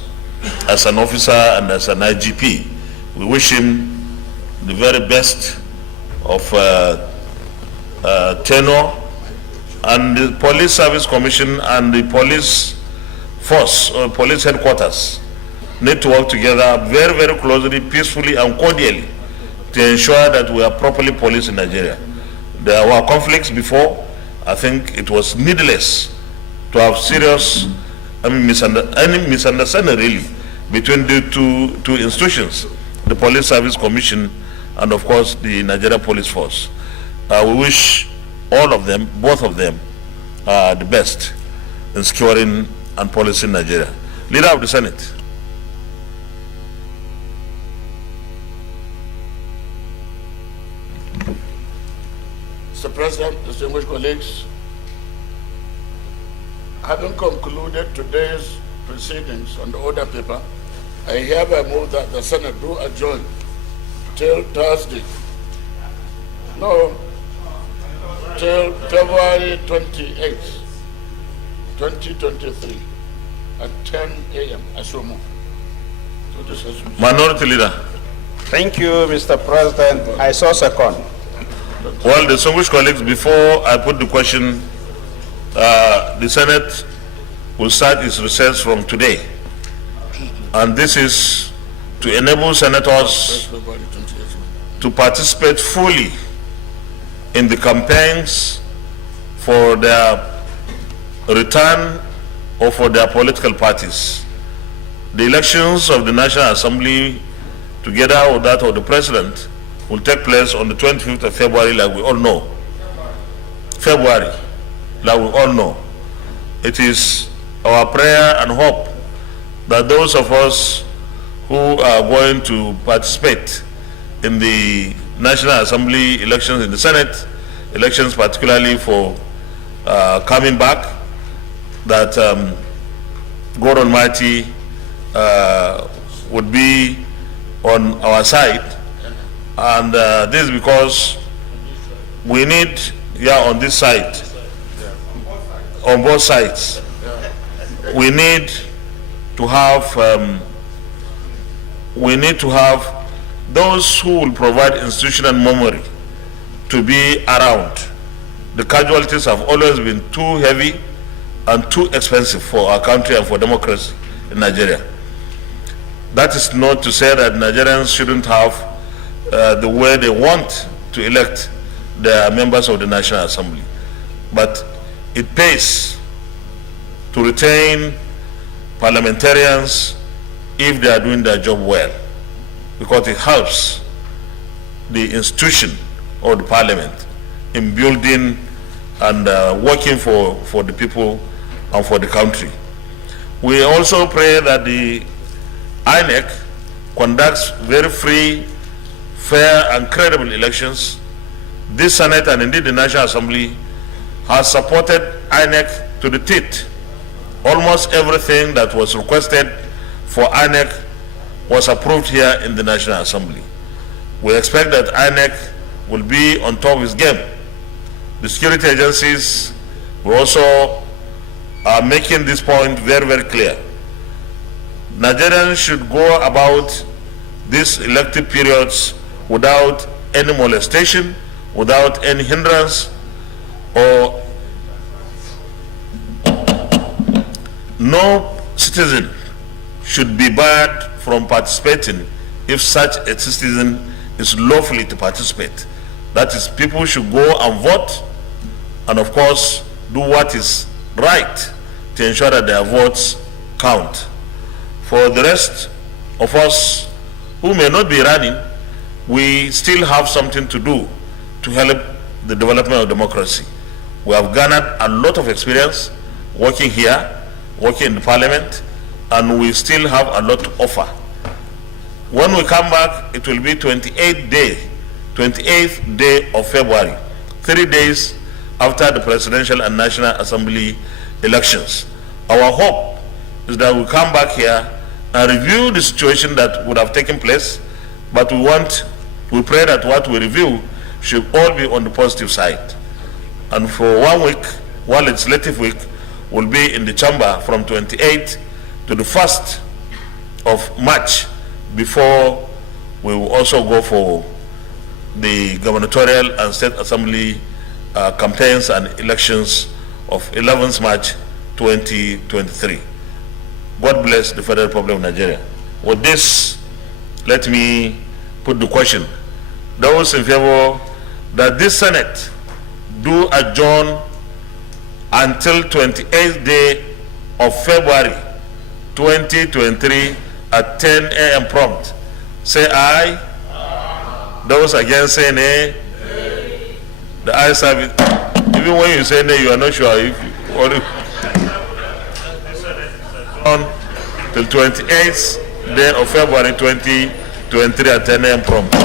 as an officer and as an IGP. We wish him the very best of tenure, and the Police Service Commission and the police force or police headquarters need to work together very, very closely, peacefully and cordially to ensure that we are properly policed in Nigeria. There were conflicts before. I think it was needless to have serious misunderstanding really between the two institutions, the Police Service Commission and of course the Nigeria Police Force. We wish all of them, both of them, the best in securing and policing Nigeria. Leader of the Senate. Mr. President, distinguished colleagues, having concluded today's proceedings on the order paper, I hereby move that the Senate do adjourn till Thursday. No, till February 28th, 2023 at 10 a.m. I so move. So this is Minority Leader. Thank you, Mr. President. I so second. Well, distinguished colleagues, before I put the question, the Senate will start its recess from today. And this is to enable senators to participate fully in the campaigns for their return or for their political parties. The elections of the National Assembly, together with that of the President, will take place on the 25th of February, like we all know. February, like we all know. It is our prayer and hope that those of us who are going to participate in the National Assembly elections, in the Senate elections, particularly for coming back, that God Almighty would be on our side. And this is because we need, on this side, on both sides, we need to have those who will provide institutional memory to be around. The casualties have always been too heavy and too expensive for our country and for democracy in Nigeria. That is not to say that Nigerians shouldn't have the way they want to elect their members of the National Assembly. But it pays to retain parliamentarians if they are doing their job well, because it helps the institution of the parliament in building and working for the people and for the country. We also pray that the INEC conducts very free, fair and credible elections. This Senate and indeed the National Assembly has supported INEC to the teeth. Almost everything that was requested for INEC was approved here in the National Assembly. We expect that INEC will be on top of its game. The security agencies will also are making this point very, very clear. Nigerians should go about these elective periods without any molestation, without any hindrance or no citizen should be barred from participating if such a citizen is lawfully to participate. That is, people should go and vote and of course do what is right to ensure that their votes count. For the rest of us who may not be running, we still have something to do to help the development of democracy. We have garnered a lot of experience working here, working in the parliament, and we still have a lot to offer. When we come back, it will be 28th day of February, 3 days after the presidential and national assembly elections. Our hope is that we come back here and review the situation that would have taken place, but we pray that what we review should all be on the positive side. And for 1 week, one legislative week, will be in the chamber from 28th to the 1st of March before we will also go for the gubernatorial and state assembly campaigns and elections of 11th March 2023. God bless the Federal Republic of Nigeria. With this, let me put the question. Those in favor that this Senate do adjourn until 28th day of February 2023 at 10 a.m. prompt, say aye. Those against say nay. The ayes have it. Even when you say nay, you are not sure if you on till 28th day of February 2023 at 10 a.m. prompt.